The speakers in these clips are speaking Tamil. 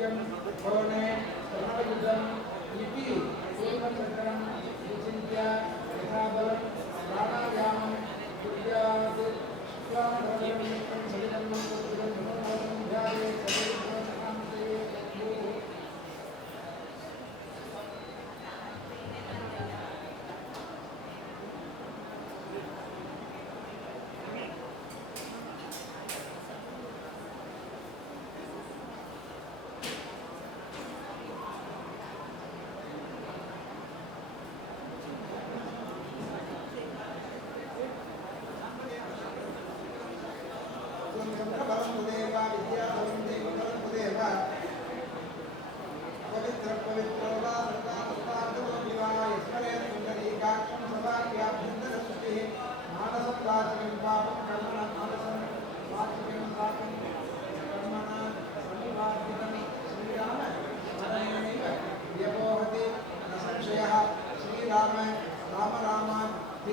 नित्यं कोणे प्रणवयुधम् इति पूर्णचक्रं विचिन्त्य यथाबलं प्राणायामं कुर्यात् शुक्लां सलिलं कुर्वन् ध्यायेत्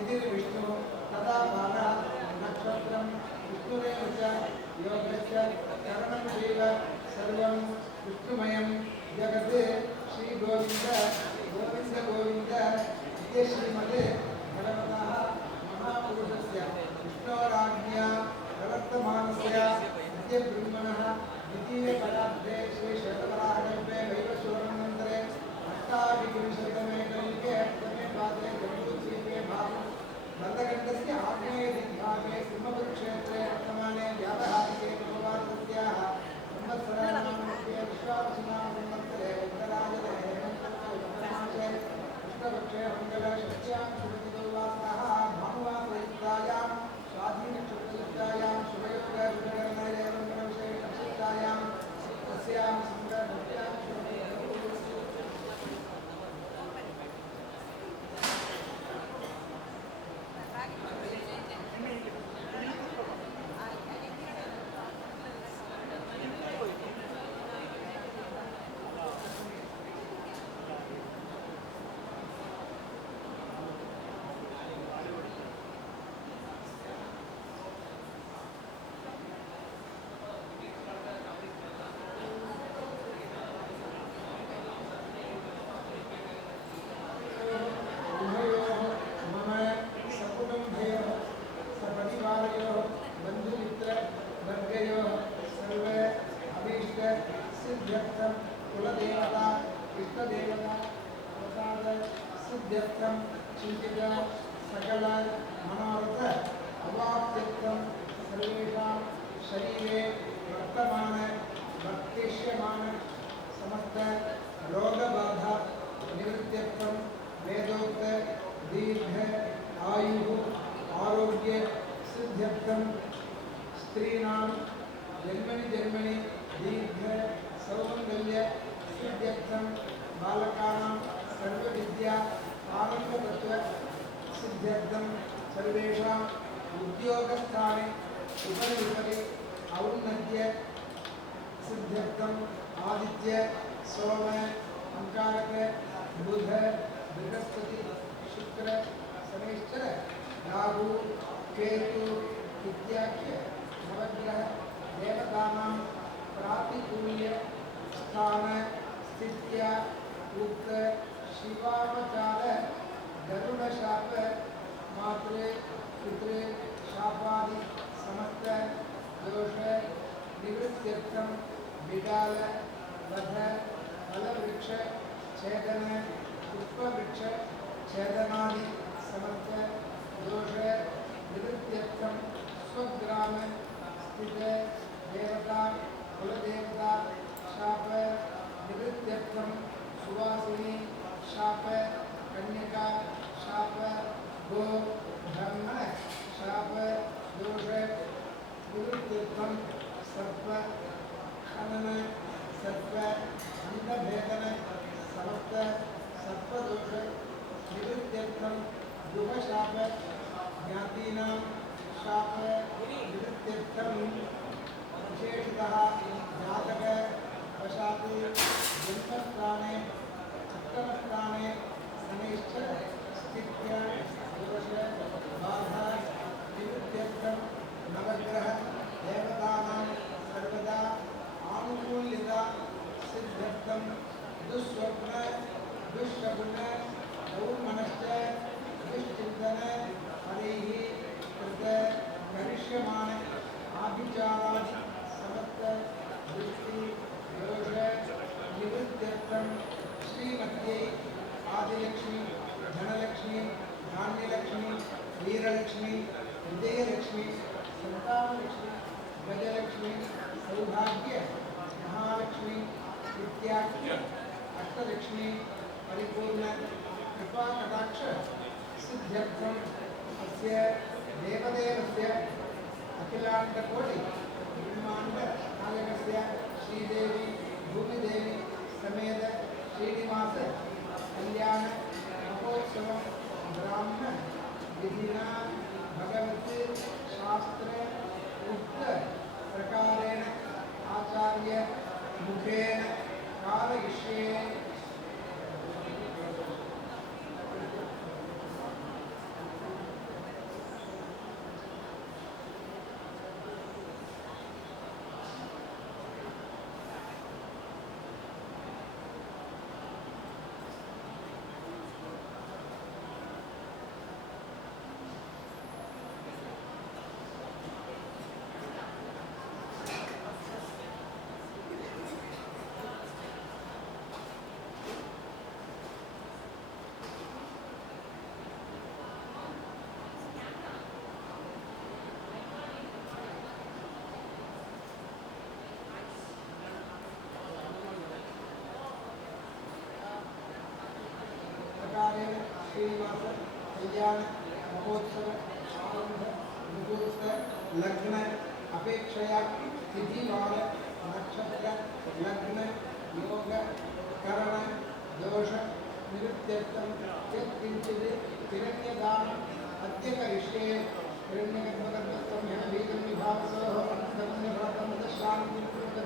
सदैव विष्णु तथा बाला नक्षत्रं विष्णुरेव च योगश्च करणं चैव सर्वं विष्णुमयं जगत् श्री गोविंद गोविंद गोविंद इति श्रीमते भगवतः महापुरुषस्य विष्णोराज्ञया प्रवर्तमानस्य नित्य ब्रह्मणः द्वितीय पदार्थे श्री श्वेतवराहकल्पे वैवस्वतन्त्रे अष्टाविंशततमे कल्पे अष्टमे पादे जम्बूद्वीपे भागं बद्धगण्डस्य आग्नेयदिग्भागे सिंहपुरक्षेत्रे वर्तमाने व्यावहारिके भगवान् संवत्सराणां विश्वावसुनां संवत्सरे उत्तरायणे हेमन्तमासे कृष्णपक्षे मङ्गलषष्ट्यां शुभतिदुर्वासरः भानुवासयुक्तायां स्वाधीनक्षत्रयुक्तायां शुभयुक्तविषयविषयविशेषयुक्तायां तस्यां सुन्दरभक्त्यां सकल मनोरथ अवाप्त्यर्थं सर्वेषां शरीरे वर्तमान वर्तिष्यमान समस्त रोगबाधा निवृत्त्यर्थं वेदोक्त दीर्घ आयुः आरोग्य सिद्ध्यर्थं स्त्रीणां जन्मनि दीर्घ सौमङ्गल्य सिद्ध्यर्थं बालकानां सर्वविद्या आनन्दतत्त्व सिद्ध्यर्थं सर्वेषां उद्योगस्थाने उपरि औन्नत्य सिद्ध्यर्थम् आदित्य सोम अंगारक बुध बृहस्पति शुक्र शनिश्चर राहु केतु इत्याख्य नवग्रह देवतानां प्रातिकूल्य स्थान स्थित्या उक्त शिवावतार गरुड़ शाप मात्रे पितृ शापादि समस्त दोष निवृत्त्यर्थं विडाल वध फलवृक्ष छेदन पुष्पवृक्ष छेदनादि समस्त दोष निवृत्त्यर्थं स्वग्राम स्थित देवता कुलदेवता शाप निवृत्त्यर्थं सुवासिनी शाप कन्यका शाप गो ब्रह्मण शाप दोष निवृत्त्यर्थं सर्प खनन सर्प अंधभेदन समस्त सर्पदोष निवृत्त्यर्थं दुःशाप ज्ञातीनां शाप निवृत्त्यर्थं विशेषतः जातक वशात् जन्मस्थाने अष्टमस्थाने शनिश्चर स्थित्या दोष बाधा निवृत्त्यर्थं नवग्रह देवतानां सर्वदा आदिलक्ष्मी धनलक्ष्मी धान्यलक्ष्मी वीरलक्ष्मी विजयलक्ष्मी संतानलक्ष्मी गजलक्ष्मी सौभाग्य महालक्ष्मी विद्याख्य अष्टलक्ष्मी परिपूर्ण कृपा कटाक्ष सिद्ध्यर्थम अस्य देवदेवस्य अखिलाण्डकोटि ब्रह्माण्ड नायकस्य श्रीदेवी भूमिदेवी समेत श्रीनिवास कल्याण महोत्सव ब्राह्मण विधिना भगवत शास्त्र उक्त प्रकारेण आचार्य मुखेन कारयिष्ये। श्रीनिवास कल्याण महोत्सव आरंभ मुहूर्त लग्न अपेक्षया तिथिवार नक्षत्र लग्न योग करण दोष निवृत्त्यर्थं यत्किंचित् हिरण्यदानम् अद्य करिष्ये। हिरण्यगर्भगर्भस्थं ह्यः बीजं विभावसोः अनन्तरं शान्तिं कुरुते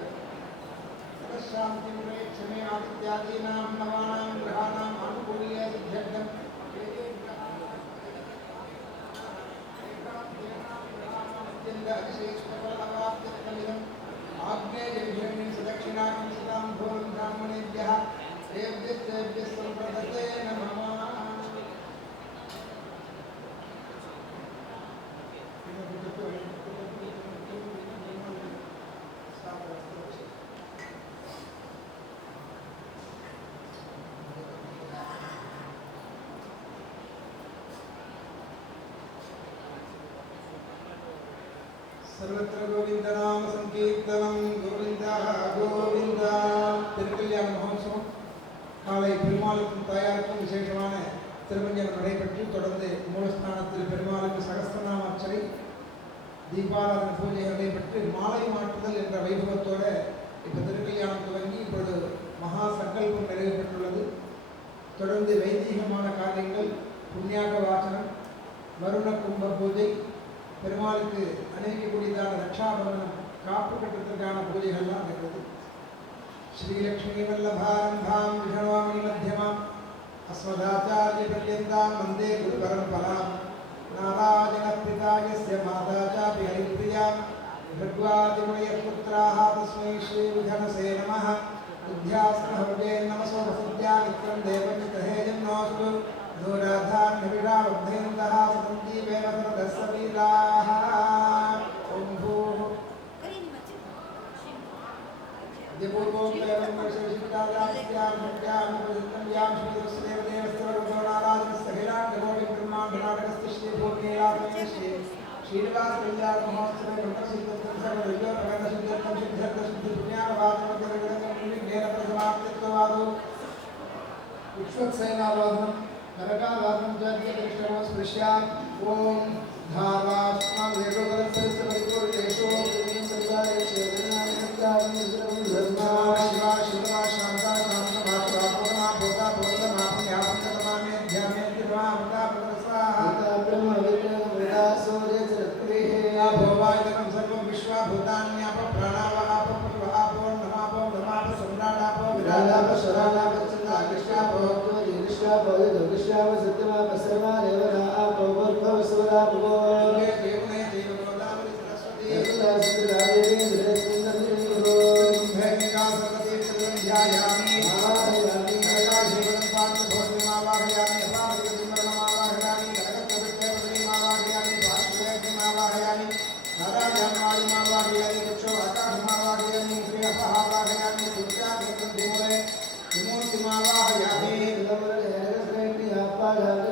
शान्तिं प्रेक्षमे आदित्यादीनां नवानां ग्रहाणाम् आनुकूल्य सिद्ध्यर्थम् अतिशेषफलमवाप्त्यर्थमिदम् आग्नेयविषयं सदक्षिणाकं सदां भोरं ब्राह्मणेभ्यः देव्यस्तेभ्यः सम्प्रदते नमः। सर्वत्र गोविंद नाम संकीर्तनम गोविंद गोविंद। திருக்கல்யாண மகோத்சவம் காலை பெருமாளுக்கும் தாயாருக்கும் விசேஷமான திருமஞ்சனம் நடைபெற்று தொடர்ந்து மூலஸ்தானத்தில் பெருமாளுக்கு சகஸ்ரநாம அர்ச்சனை தீபாராதன பூஜை நடைபெற்று மாலை மாற்றுதல் என்ற வைபவத்தோடு இப்போ திருக்கல்யாணம் துவங்கி இப்பொழுது மகா சங்கல்பம் நிறைவு பெற்றுள்ளது. தொடர்ந்து வைதீகமான காரியங்கள் புண்ணியாக வாசனம் வருண கும்ப பூஜை பெருமாளுக்கு அணிவிக்கக்கூடியதான ரட்சாபரணம் காப்பு கட்டுறதுக்கான பூஜைகள்லாம் இருக்கிறது. ஸ்ரீலக்ஷ்மி வல்லபாரம்பாம் விஷ்ணுவாமி மத்தியமாம் அஸ்மதாச்சாரிய பர்யந்தாம் வந்தே குரு பரம்பராம் நாராயண பிதாயஸ்ய மாதா சாபி ஹரிப்ரியாம் भृग्वादिमुनयः पुत्राः तस्मै श्रीविघ्नसे नमः। बुद्ध्यास्महृदये नमसो वसुद्या मित्रं देवमित्रहेजन्नोऽस्तु दूराधान्यविषाबद्धयन्तः सतन्ति वेवसरदस्सवीराः। ॐ भूः पूर्वोक्तैवं वर्षविशिष्टायां यां श्रीदेवदेवस्तवनाराजनस्तहिलाण्डकोटिब्रह्माण्डनाटकस्य श्रीभूर्णीलाभे श्री श्रीनिवास कल्याण महोत्सवे मंगलसिद्धं सर्वदैवप्रगतसिद्धं सिद्ध्यर्थसिद्धिपुण्यावादनोत्तरगणकं विश्वक्सेनावादनं नरकावादनं जातीयदृष्टमो स्पृश्यात् ॐ धारास्मां वेदोदरस्य परिपूर्णेषु पुण्यं परिवारेषु धर्मा शिवा शिवा शान्ता शान्ता पूर्णा भूता पूर्णमा पुण्यापुण्यतमामे ध्यामे दिवा अमृता प्रदर्शा ब्रह्म विद्या सूर्य चरत्रिः भोवायतनं सर्वं विश्वभूतान्याप प्राणावाप पूर्वापो नमापो नमाप सम्राटापो विराजाप शराणाप चन्द्राकृष्णापो कृष्णापो दुर्कृष्णापो सत्यमाप सर्वा देवता आपो भूर्भुव सुरापो देवने देवगोदावरी सरस्वती सरस्वती ध्यायामि आवाहयामि नरकाधिपतिं पार्थभौतिमावाहयामि अपावृततिमरणमावाहयामि नरकस्तवित्रयपतिमावाहयामि पार्श्वयज्ञमावाहयामि नारायणमालिमावाहयामि वृक्षो आकाशमावाहयामि मुखेऽपहावाहयामि तुर्याकृतं विमूले विमूर्तिमावाहयामि Gracias.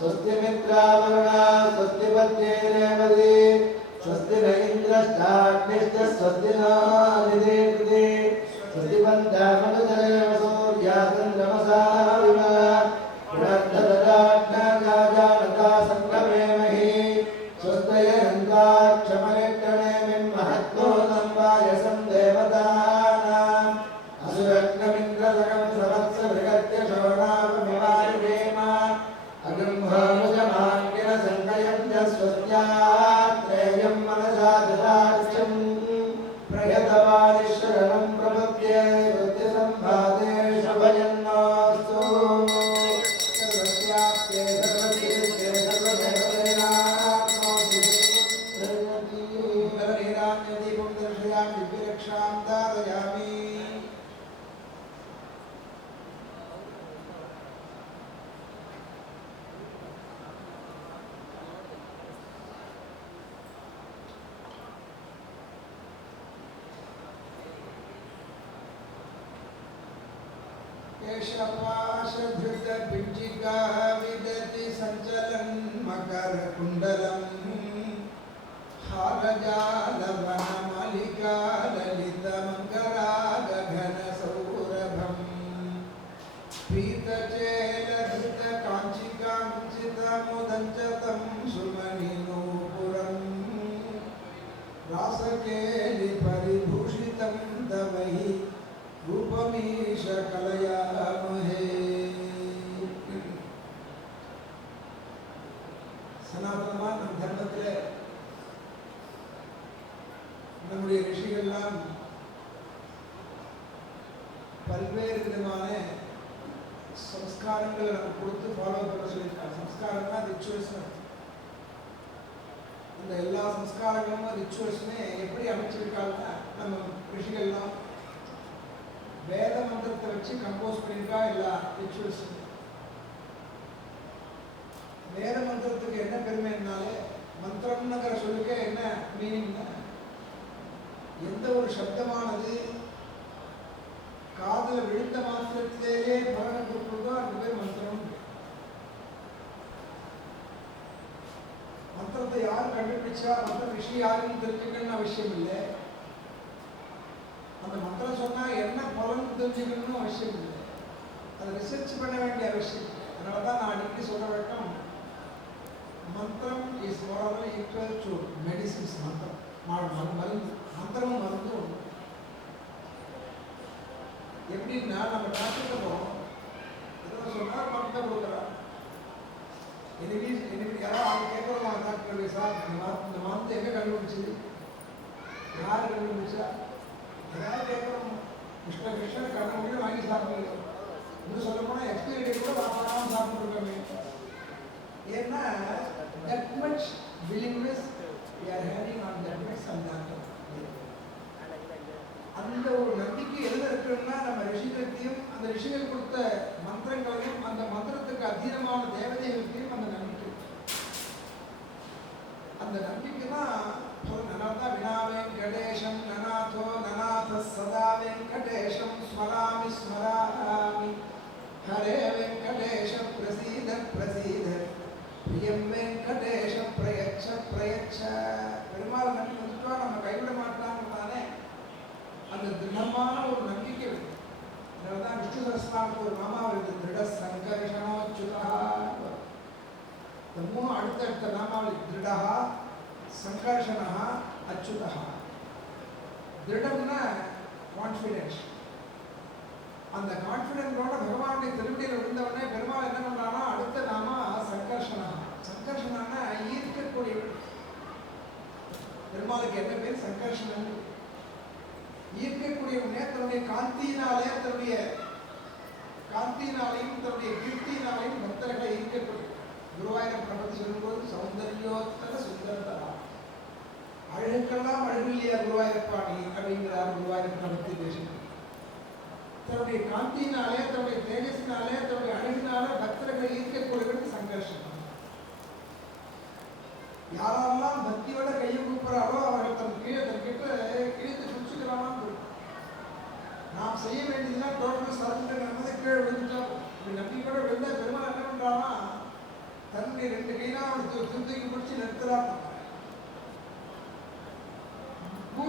स्वस्ति मित्रावरुणा स्वस्ति पत्ये रेवती स्वस्ति न इन्द्रश्च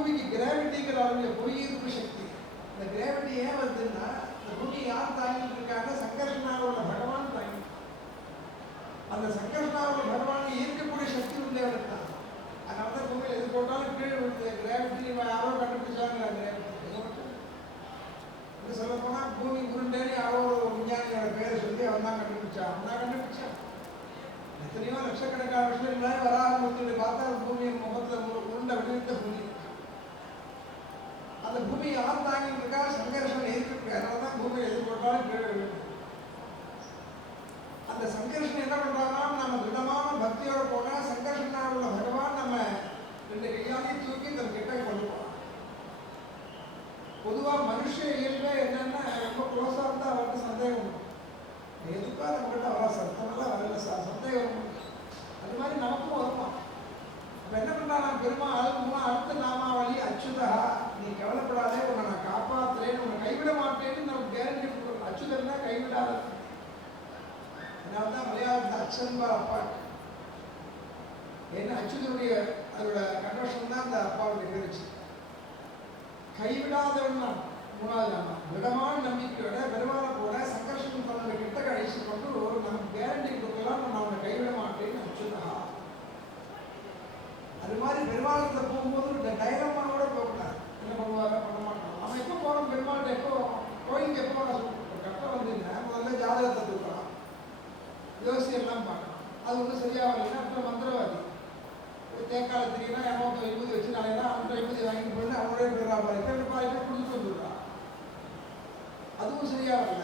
பூமிக்கு கிராவிட்டிங்கிற அவருடைய புவியீர்ப்பு சக்தி. இந்த கிராவிட்டி ஏன் வருதுன்னா, இந்த பூமி யார் தாங்கிட்டு இருக்காங்க? சங்கர்ஷனாவோட பகவான் தாங்கி. அந்த சங்கர்ஷனாவோட பகவான் ஈர்க்கக்கூடிய சக்தி உண்டவன் தான். அதனால தான் பூமியில் எது போட்டாலும் கீழே விழுது. கிராவிட்டி யாரோ கண்டுபிடிச்சாங்க. கிராவிட்டி சொல்ல போனால் பூமி உருண்டேன்னு யாரோ ஒரு விஞ்ஞானியோட பேரை சொல்லி அவன் தான் கண்டுபிடிச்சான். அவன் தான் கண்டுபிடிச்சான். எத்தனையோ லட்சக்கணக்கான வருஷங்களாக வராக பார்த்தா பூமியின் முகத்தில் உருண்ட விடுவித்த பூமி. அந்த பூமி யார் தாங்கிட்டு இருக்கா? சங்கர்ஷன் இருக்கு. அதனால தான் பூமியை எது போட்டாலும் கீழே விழுது. அந்த சங்கர்ஷன் என்ன பண்றாங்கன்னா, நம்ம திடமான பக்தியோட போனா சங்கர்ஷனாக உள்ள பகவான் நம்ம ரெண்டு கையாலையும் தூக்கி தன் கிட்ட கொண்டு போகலாம். பொதுவாக மனுஷ இயல்பே என்னன்னா, ரொம்ப க்ளோஸாக இருந்தால் அவருக்கு சந்தேகம் எதுக்காக நம்மகிட்ட வர சத்தமெல்லாம் வரல சார், சந்தேகம். அது மாதிரி நமக்கும் வருமா? இப்போ என்ன பண்ணா, பெருமாள் அடுத்த நாமாவளி அச்சுதா, நீ கவலைப்படாதே, உன்னை நான் காப்பாற்றுறேன்னு, உன்னை கைவிட மாட்டேன்னு நமக்கு கேரண்டி கொடுக்குறோம். அச்சுதன்னா கைவிடாத. அதனால தான் மலையாளத்தில் அச்சன்பா அப்பா. ஏன்னா அச்சுதனுடைய அதோட கன்வர்ஷன் தான் அந்த அப்பாவுடைய நிகழ்ச்சி. கைவிடாதவன் தான் மூணாவது நாமா. விடமான நம்பிக்கையோட பெருமாளை போல சங்கர்ஷன் தன்னுடைய கிட்ட கழிச்சு கொண்டு நமக்கு கேரண்டி கொடுக்கலாம், நான் அவனை கைவிட மாட்டேன்னு அச்சுதா. அது மாதிரி பெருமாளத்தை போகும்போது இந்த டைரமாவோட போகக்கூடாது. என்ன பண்ணுவாங்க, பண்ண மாட்டாங்க. அவன் எப்போ போகிறோம் பெருமாள்கிட்ட, எப்போ கோயிலுக்கு எப்போ வர சொல்லிட்டு கரெக்டாக வந்துருந்தா முதல்ல ஜாதகத்தை தூக்கலாம், யோசியெல்லாம் பார்க்கலாம். அது ஒன்றும் சரியாக வரலைன்னா அப்புறம் மந்திரவாதி தேக்கால தெரியுன்னா எமோத்த 20 வச்சு நாளைனா அவன்கிட்ட 20 வாங்கிட்டு போயிட்டு அவனோடய போயிடா பாருங்க கொடுத்துட்டு வந்துடுறான். அதுவும் சரியா வரல.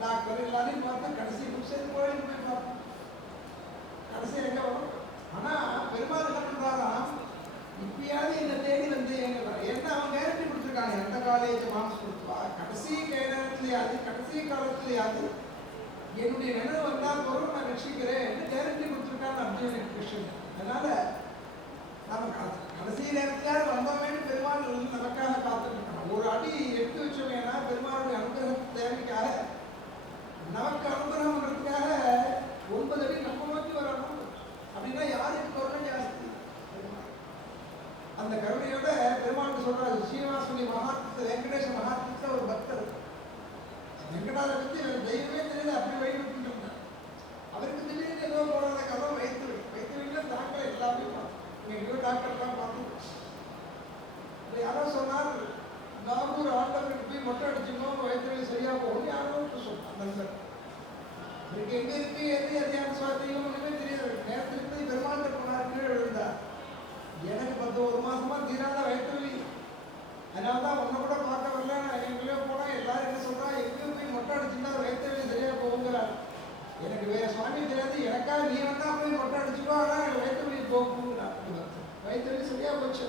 டாக்டர் எல்லாரையும் பார்த்தா கடைசி சரி கோயிலுக்கு போய் பார்த்தோம். கடைசி எங்க வரும்? ஆனால் பெருமாள் என்ன பண்ணுறாராம், இப்பயாவது என்னை தேடி வந்து என்ன அவன் கேரண்டி கொடுத்துருக்காங்க. எந்த காலேஜ் மார்க்ஸ் கொடுத்துவா, கடைசி நேரத்துலையாவது கடைசி காலத்துலையாவது என்னுடைய நினைவு வந்தால் பொருள் நான் ரட்சிக்கிறேன் என்ன கேரண்டி கொடுத்துருக்கான்னு அர்ஜுனன் கிருஷ்ணன். அதனால நம்ம கடைசி நேரத்திலாவது வந்தோமேனு பெருமாள் நமக்காக காத்துட்டு இருக்கான். ஒரு அடி எடுத்து வச்சோமேனா பெருமாளுடைய அனுகிரகம் தேவைக்காக, நமக்கு அனுகிரகம் பண்ணுறதுக்காக 9 அடி நம்ம நோக்கி வரணும். அப்படின்னா யாருக்கு கருணை ஜாஸ்தி? அந்த கருணையோட பெருமாளுக்கு சொல்றாரு. ஸ்ரீனிவாசனுடைய மகாத்மத்தை, வெங்கடேஷ மகாத்மத்தில் ஒரு பக்தர் வெங்கடாரை பற்றி எனக்கு தெய்வமே தெரியல, அப்படி வழிபட்டு இருந்தார். அவருக்கு திடீர்னு ஏதோ போடாத கதை வைத்து வீட்டில் டாக்டர் எல்லாமே பார்த்தோம். எங்கேயோ டாக்டர்லாம் பார்த்தோம். யாரோ சொன்னார், நாகூர் ஆண்டவருக்கு போய் மொட்டை அடிச்சுக்கணும், வயிற்று சரியாக போகும் யாரோ சொன்னார். நண்பர் அவருக்கு எங்கே இருக்கு எது எதையான சுவாத்தியும் ஒன்றுமே தெரியாது. நேரத்துக்கு போய் பெருமாள்கிட்ட போனார், கீழே விழுந்தார். எனக்கு 10 மாசமா தீராத வயிற்று வலி. அதனால தான் ஒன்றை கூட பார்க்க வரல. நான் எங்கேயோ போனால் எல்லாரும் என்ன சொல்கிறா, எங்கேயோ போய் மொட்டை அடிச்சுன்னா வயிற்று வலி சரியாக போகுங்கிறார். எனக்கு வேறு சுவாமி தெரியாது, எனக்காக நீ வந்தா போய் மொட்டை அடிச்சுக்கோ, ஆனால் எனக்கு வயிற்று வலி போகுங்கிறார். வயிற்று வலி சரியாக போச்சு.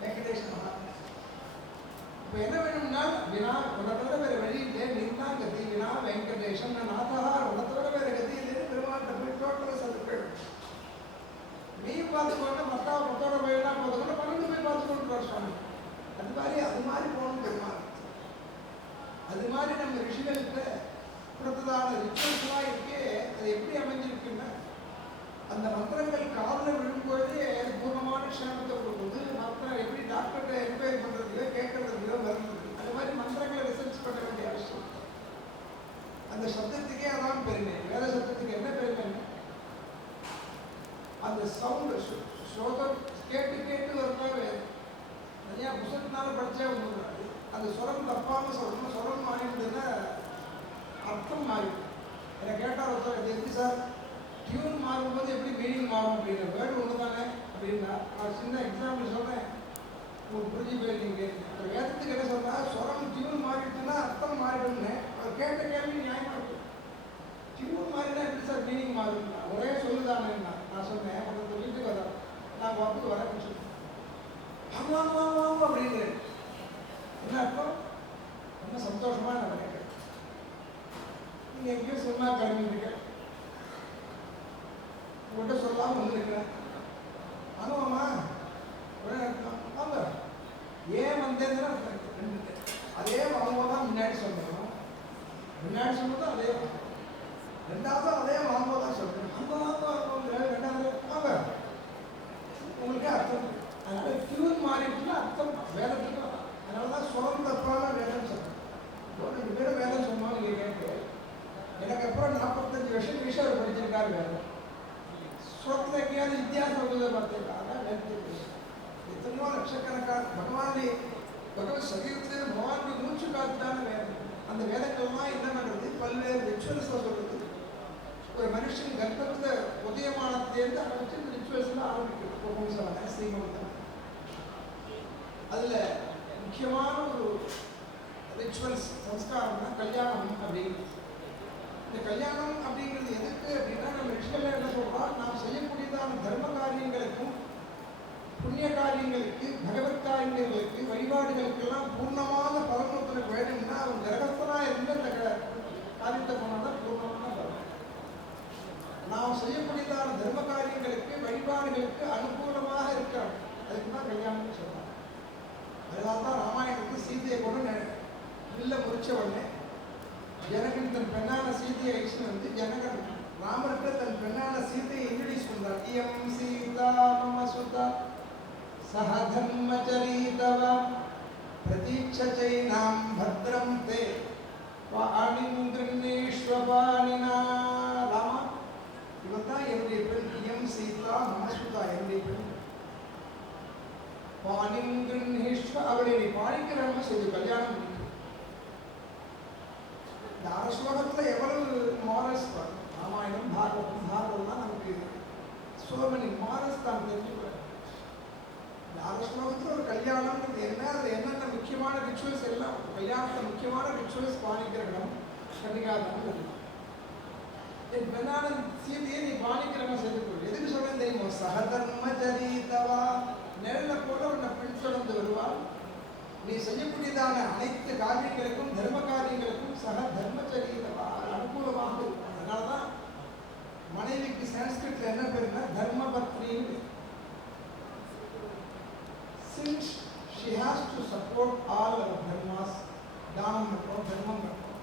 வெங்கடேஷ் மகாத்மா இப்போ என்ன வேணும்னா, வினா உன்னை தவிர வேறு வழி இல்லை, நின்னா கதி வினா வெங்கடேஷன் நாதா, உன்னை தவிர வேறு கதி இல்லைன்னு பெருமாள்கிட்ட போய் டோட்டலாக சதுக்கு நீயும் பார்த்துக்கோங்க. மற்றோட போயிடா போதும், 12 போய் பார்த்துக்கொண்டு சுவாமி. அது மாதிரி போகணும் பெருமாள். அது மாதிரி நம்ம ரிஷிகளுக்கு கொடுத்ததான ரிச்சுவல்ஸ்லாம் இருக்கே, அது எப்படி அமைஞ்சிருக்குன்னா, அந்த மந்திரங்கள் காதில் விழும்போது பூர்ணமான க்ஷேமத்தை கொடுக்குது. மந்திரம் எப்படி டாக்டர்கிட்ட என்கொயரி பண்ணுறதுலையோ கேட்கறதுலையோ வருது. அது மாதிரி மந்திரங்களை ரிசர்ச் பண்ண வேண்டிய அவசியம். அந்த சப்தத்துக்கே அதான் பெருமை. வேத சப்தத்துக்கு என்ன பெருமை? அந்த சவுண்டு ஸ்லோகம் கேட்டு கேட்டு வரணும். நிறையா புத்தகத்தினால படித்தே வந்துடுறாரு. அந்த சுரம் தப்பாமல் சொல்லணும். சுரம் மாறிடுதுன்னா அர்த்தம் மாறிடும். என்னை கேட்டால் ஒருத்தர், அது எப்படி சார் டியூன் மாறும்போது எப்படி மீனிங் மாறும் அப்படிங்கிற வேர்டு ஒன்று தானே அப்படின்னா, நான் சின்ன எக்ஸாம்பிள் சொல்கிறேன், உங்களுக்கு புரிஞ்சு போயிருக்கீங்க. அந்த வேதத்துக்கு என்ன சொல்கிறா, சுரம் டியூன் மாறிடுச்சுன்னா அர்த்தம் மாறிடும்னு. அவர் கேட்ட கேள்வி நியாயமாக இருக்கும். டியூன் மாறினா எப்படி சார் மீனிங் மாறும்னா, ஒரே சொல்லுதானேன்னா நான் சொன்னேன். உங்களுக்கு வீட்டுக்கு வர நான் வாக்கு வரேன்னு சொல்லுவேன். ஆமாம் அப்படிங்கிறேன். என்ன அர்த்தம்? ரொம்ப சந்தோஷமாக நான் நினைக்கிறேன். நீங்கள் எங்கேயும் சொன்னா கிளம்பிட்டுருக்கேன், உங்கள்கிட்ட சொல்லாமல் வந்திருக்கிறேன். அனுபவமா உடனே அர்த்தம் வாங்க. ஏன் வந்தேன்னு அதே வாங்குவோம் தான் முன்னாடி சொல்லணும். முன்னாடி சொன்னதும் அதே வாங்க, ரெண்டாவது அதே வாங்குவோம் தான் சொல்லணும். வாங்க 2வது வாங்க உங்களுக்கு அர்த்தம். அதனால டியூன் மாறி பகவத் சரீரத்தில் பகவானுடைய மூச்சு காத்துதான வேதம். அந்த வேதங்கள்லாம் என்ன பண்ணுறது, பல்வேறு ரிச்சுவல்ஸை சொல்றது. ஒரு மனுஷன் கர்ப்பத்தில் உதயமானத்திலேருந்து ஆரம்பிச்சு இந்த ரிச்சுவல்ஸ்லாம் ஆரம்பிக்கும். ஸ்ரீமந்தம் அதில் முக்கியமான ஒரு ரிச்சுவல்ஸ் சம்ஸ்காரம் தான் கல்யாணம் அப்படிங்கிறது. இந்த கல்யாணம் அப்படிங்கிறது எதுக்கு அப்படின்னா, நம்ம ரிச்சுவல் என்ன சொல்கிறோம், நாம் செய்யக்கூடியதான தர்ம காரியங்களுக்கும் புண்ணிய காரியங்களுக்கு பகவத் காரியங்களுக்கு வழிபாடுகளுக்கெல்லாம் பூர்ணமான பலன் வேணும்னா அவன் கிரகஸ்தனாக இருந்து அந்த காரியத்தை போனால் பூர்ணமான பலன். நாம் செய்யக்கூடியதான தர்ம காரியங்களுக்கு வழிபாடுகளுக்கு அனுகூலமாக இருக்கிறோம், அதுக்கு தான் கல்யாணம்னு சொல்கிறாங்க. அதனால தான் ராமாயணத்துக்கு சீதையை கொண்டு இல்ல முறிச்ச உடனே ஜனகன் தன் பெண்ணான சீதையை அழிச்சுன்னு வந்து ஜனகன் ராமருக்கு தன் பெண்ணான சீதையை இன்ட்ரடியூஸ் பண்றார். இயம் சீதா மம சுதா சஹ தர்மச்சரீதவ பிரதீட்சைனாம் பத்ரம் தே பாணிம் கிருண்ணேஷ்வபாணினா. ராமா, இவன் தான் என்னுடைய பெண். இயம் சீதா மம சுதா, என்னுடைய பெண். பாணிம் கிருண்ணேஷ்வ, அவளை நீ பாணிக்கிறவங்க செய்து கல்யாணம் பண்ணி. இந்த அரஸ்லோகத்தில் எவ்வளவு மாரல்ஸ் வரும். ராமாயணம் பாரதம்லாம் நமக்கு சோமனி மாரல்ஸ் தான் தெரிஞ்சுக்கிறோம். இந்த அரஸ்லோகத்தில் ஒரு கல்யாணம்ன்றது என்ன, அதில் என்னென்ன முக்கியமான ரிச்சுவல்ஸ் எல்லாம், கல்யாணத்தில் முக்கியமான ரிச்சுவல்ஸ் பாணிக்கிறவங்க கன்னிகாதானம். என் பெண்ணான சீதையை நீ பாணிக்கிறவங்க செய்து கொள். எதுக்கு சொல்றேன் தெரியுமோ, சகதர்மச்சரீதவா, நெருல போல உன்னை பின் தொடர்ந்து வருவாள். நீ செய்யக்கூடியதான அனைத்து காரியங்களுக்கும் தர்ம காரியங்களுக்கும் சக தர்மச்சரீதவா அனுகூலமாக இருக்கும். அதனாலதான் மனைவிக்கு சான்ஸ்கிரிட்ல என்ன பேருன்னா தர்மபத்னின்னு. Since she has to support all our dharmas, தானம் பண்றோம், தர்மம் பண்றோம்,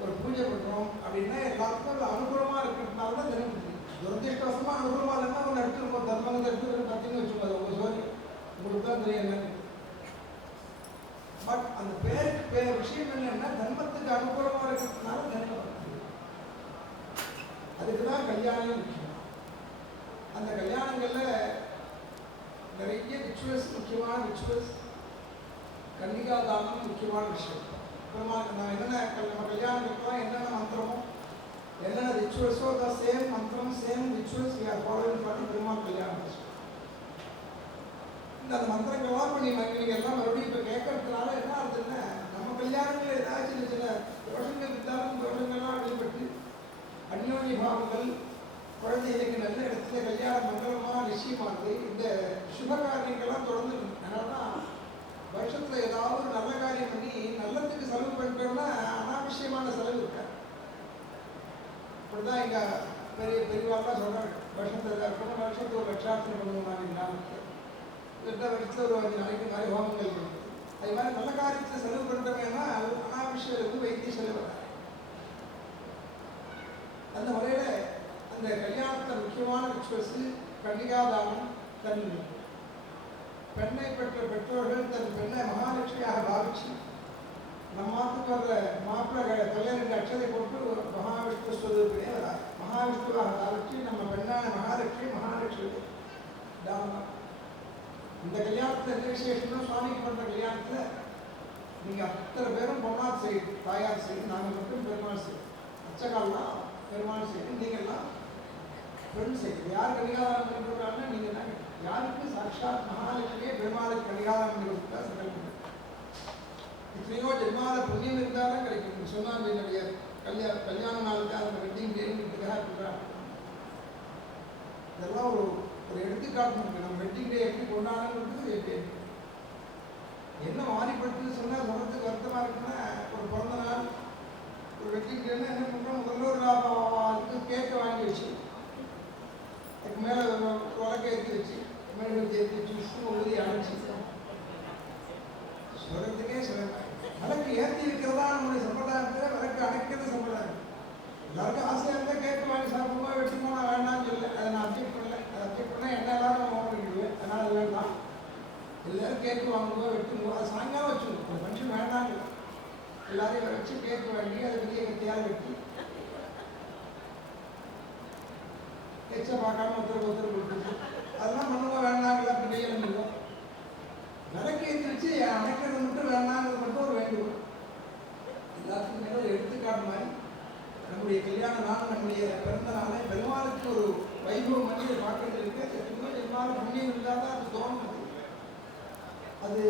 ஒரு பூஜை பண்றோம் அப்படின்னா எல்லாத்துக்கும் ஒரு அனுகூலமா இருக்கிறதுனால தான் தர்மபத்னி. துரதிருஷ்டவசமா அனுகூலமா இல்லைன்னா ஒன்று எடுத்துருப்போம், தர்மங்க எடுத்து பத்தின்னு வச்சுக்கோங்க, உங்க சோழி உங்களுக்கு தான் தெரியும் என்னன்னு. பட் அந்த பேருக்கு விஷயம் என்னன்னா, தர்மத்துக்கு அனுகூலமாக இருக்கிறதுனால தர்மம். அதுக்கு தான் கல்யாணம் முக்கியம். அந்த கல்யாணங்கள்ல நிறைய ரிச்சுவல்ஸ், முக்கியமான ரிச்சுவல்ஸ். கன்னிகாதானம் முக்கியமான விஷயம். அப்புறமா நான் என்னென்ன நம்ம கல்யாணங்களுக்கெல்லாம் என்னென்ன மந்திரமோ என்னென்ன ரிச்சுவல்ஸோ தான் சேம் மந்திரம் சேம் ரிச்சுவல்ஸ் ஃபாலோவிங் பண்ணி பெருமாள் கல்யாணம். அந்த மந்திரங்கள்லாம் இப்போ நீங்கள் எல்லாம் மறுபடியும் இப்போ கேட்கறதுனால என்ன ஆகுதுன்னா, நம்ம கல்யாணங்கள் ஏதாவது சின்ன சின்ன தோஷங்கள் இருந்தாலும் தோஷங்கள்லாம் வெளிப்பட்டு அந்யோன்ய பாவங்கள், குழந்தைகளுக்கு நல்ல இடத்துல கல்யாணம் மங்களமாக நிச்சயமானது. இந்த சுப காரியங்கள்லாம் தொடர்ந்து. அதனால தான் வருஷத்தில் ஏதாவது ஒரு நல்ல காரியம் பண்ணி நல்லத்துக்கு செலவு பண்ணிட்டோம்னா அனாவசியமான செலவு இருக்காது. அப்படிதான் எங்கள் பெரியவாள்லாம் சொல்கிறாங்க, வருஷத்துக்கு ஒரு லட்சார்த்தனை பண்ணுவோம். 2 வருஷத்தில் ஒரு 5 நாளைக்கு நிறைய ஹோமங்கள் இருக்குது. அது மாதிரி நல்ல காரியத்தில் செலவு பண்ணுறோம்னா அனாவசியம் இருந்து வைத்திய செலவு. அந்த முறையில் அந்த கல்யாணத்தில் முக்கியமான ரிச்சுவல்ஸ் கன்னிகாதானம். தன் பெண்ணை பெற்ற பெற்றோர்கள் தன் பெண்ணை மகாலட்சுமியாக பாவிச்சு நம்மாத்துக்கு வர்ற மாப்பிள்ளை தலையில் 2 அட்சதை போட்டு மகாவிஷ்ணு ஸ்வரூபினே வராது. மகாவிஷ்ணுவாக பாவிச்சு நம்ம பெண்ணான மகாலட்சுமி தானம். இந்த கல்யாணத்தில் என்ன விசேஷம்னா, சுவாமிக்கு பண்ணுற கல்யாணத்தில் நீங்கள் அத்தனை பேரும் பொன்னார் செய்யுது, தாயார் செய்யுது, நாங்கள் மட்டும் பெருமாள் செய்யுது. அச்சகால்லாம் பெருமாள் செய்யுது, நீங்கள்லாம் பெண் செய்யுது. யார் கடிகாரம் பண்ணி கொடுக்குறாங்கன்னா நீங்கள் தான். யாருக்கு சாட்சாத் மகாலட்சுமியே பெருமாளுக்கு கடிகாரம் பண்ணி கொடுத்தா சங்கல்பம். இத்தனையோ ஜென்மால புண்ணியம் இருந்தாலும் கிடைக்கும். சொன்னால் என்னுடைய கல்யாண நாளுக்கு அந்த வெட்டிங் டேங்கிறதுக்காக கொடுக்குறாங்க. இதெல்லாம் ஒரு எடுத்துக்காட்டு. நம்ம வெட்டிங் டே எப்படி கொண்டாடுறது என்ன மாறிப்படுத்துன்னு சொன்னால் சொல்றதுக்கு வருத்தமாக இருக்குன்னா, ஒரு பிறந்த நாள் ஒரு வெட்டிங் டேன்னா என்ன பண்ணுறோம், முதல்ல ஒரு கேக்கை வாங்கி வச்சு அதுக்கு மேலே உலக ஏற்றி வச்சு மெழுகு ஏற்றி வச்சு விஷ்ணு ஊதி அழைச்சி சொல்றதுக்கே சொல்ல. விளக்கு ஏற்றி வைக்கிறதா நம்மளுடைய சம்பிரதாயத்தில், விளக்கு அணைக்கிறது சம்பிரதாயம். எல்லாருக்கும் ஆசையாக இருந்தால் கேக்கு வாங்கி சாப்பிடுவோம், வெட்டிமா நான் வேண்டாம்னு சொல்லலை. அதை நான் அப்டேட் பண்ணல. அதை அப்டேட் பண்ணால் என்ன எல்லாரும் வாங்கிடுவேன். அதனால் அது வேண்டாம். எல்லோரும் கேக்கு வாங்குவோம், வெட்டுவோம். அது சாயங்காலம் வச்சுருவோம். ஒரு மனுஷன் வேண்டாங்க. எல்லாரையும் வச்சு கேக்கு வாங்கி அதை பெரிய கத்தியால் வெட்டி எச்சை பார்க்காம ஒருத்தருக்கு கொடுத்துருவோம். அதெல்லாம் பண்ணுவோம். வேண்டாங்களா அப்படி கையில் நிற்கும். விளக்கு ஏற்றி பிடிச்சி அணைக்கிறது மட்டும் வேணாங்கிறது மட்டும் ஒரு வேண்டுகோள். எல்லாத்துக்கும் மேலே ஒரு எடுத்துக்காட்டு மாதிரி நம்முடைய கல்யாண நாள், நம்முடைய பிறந்த நாளை பெருமாளுக்கு ஒரு வைபவம் பண்ணி பார்க்கறது இருக்கு. எல்லாரும் புண்ணியம் இருந்தால் தான் அது தோணும். அது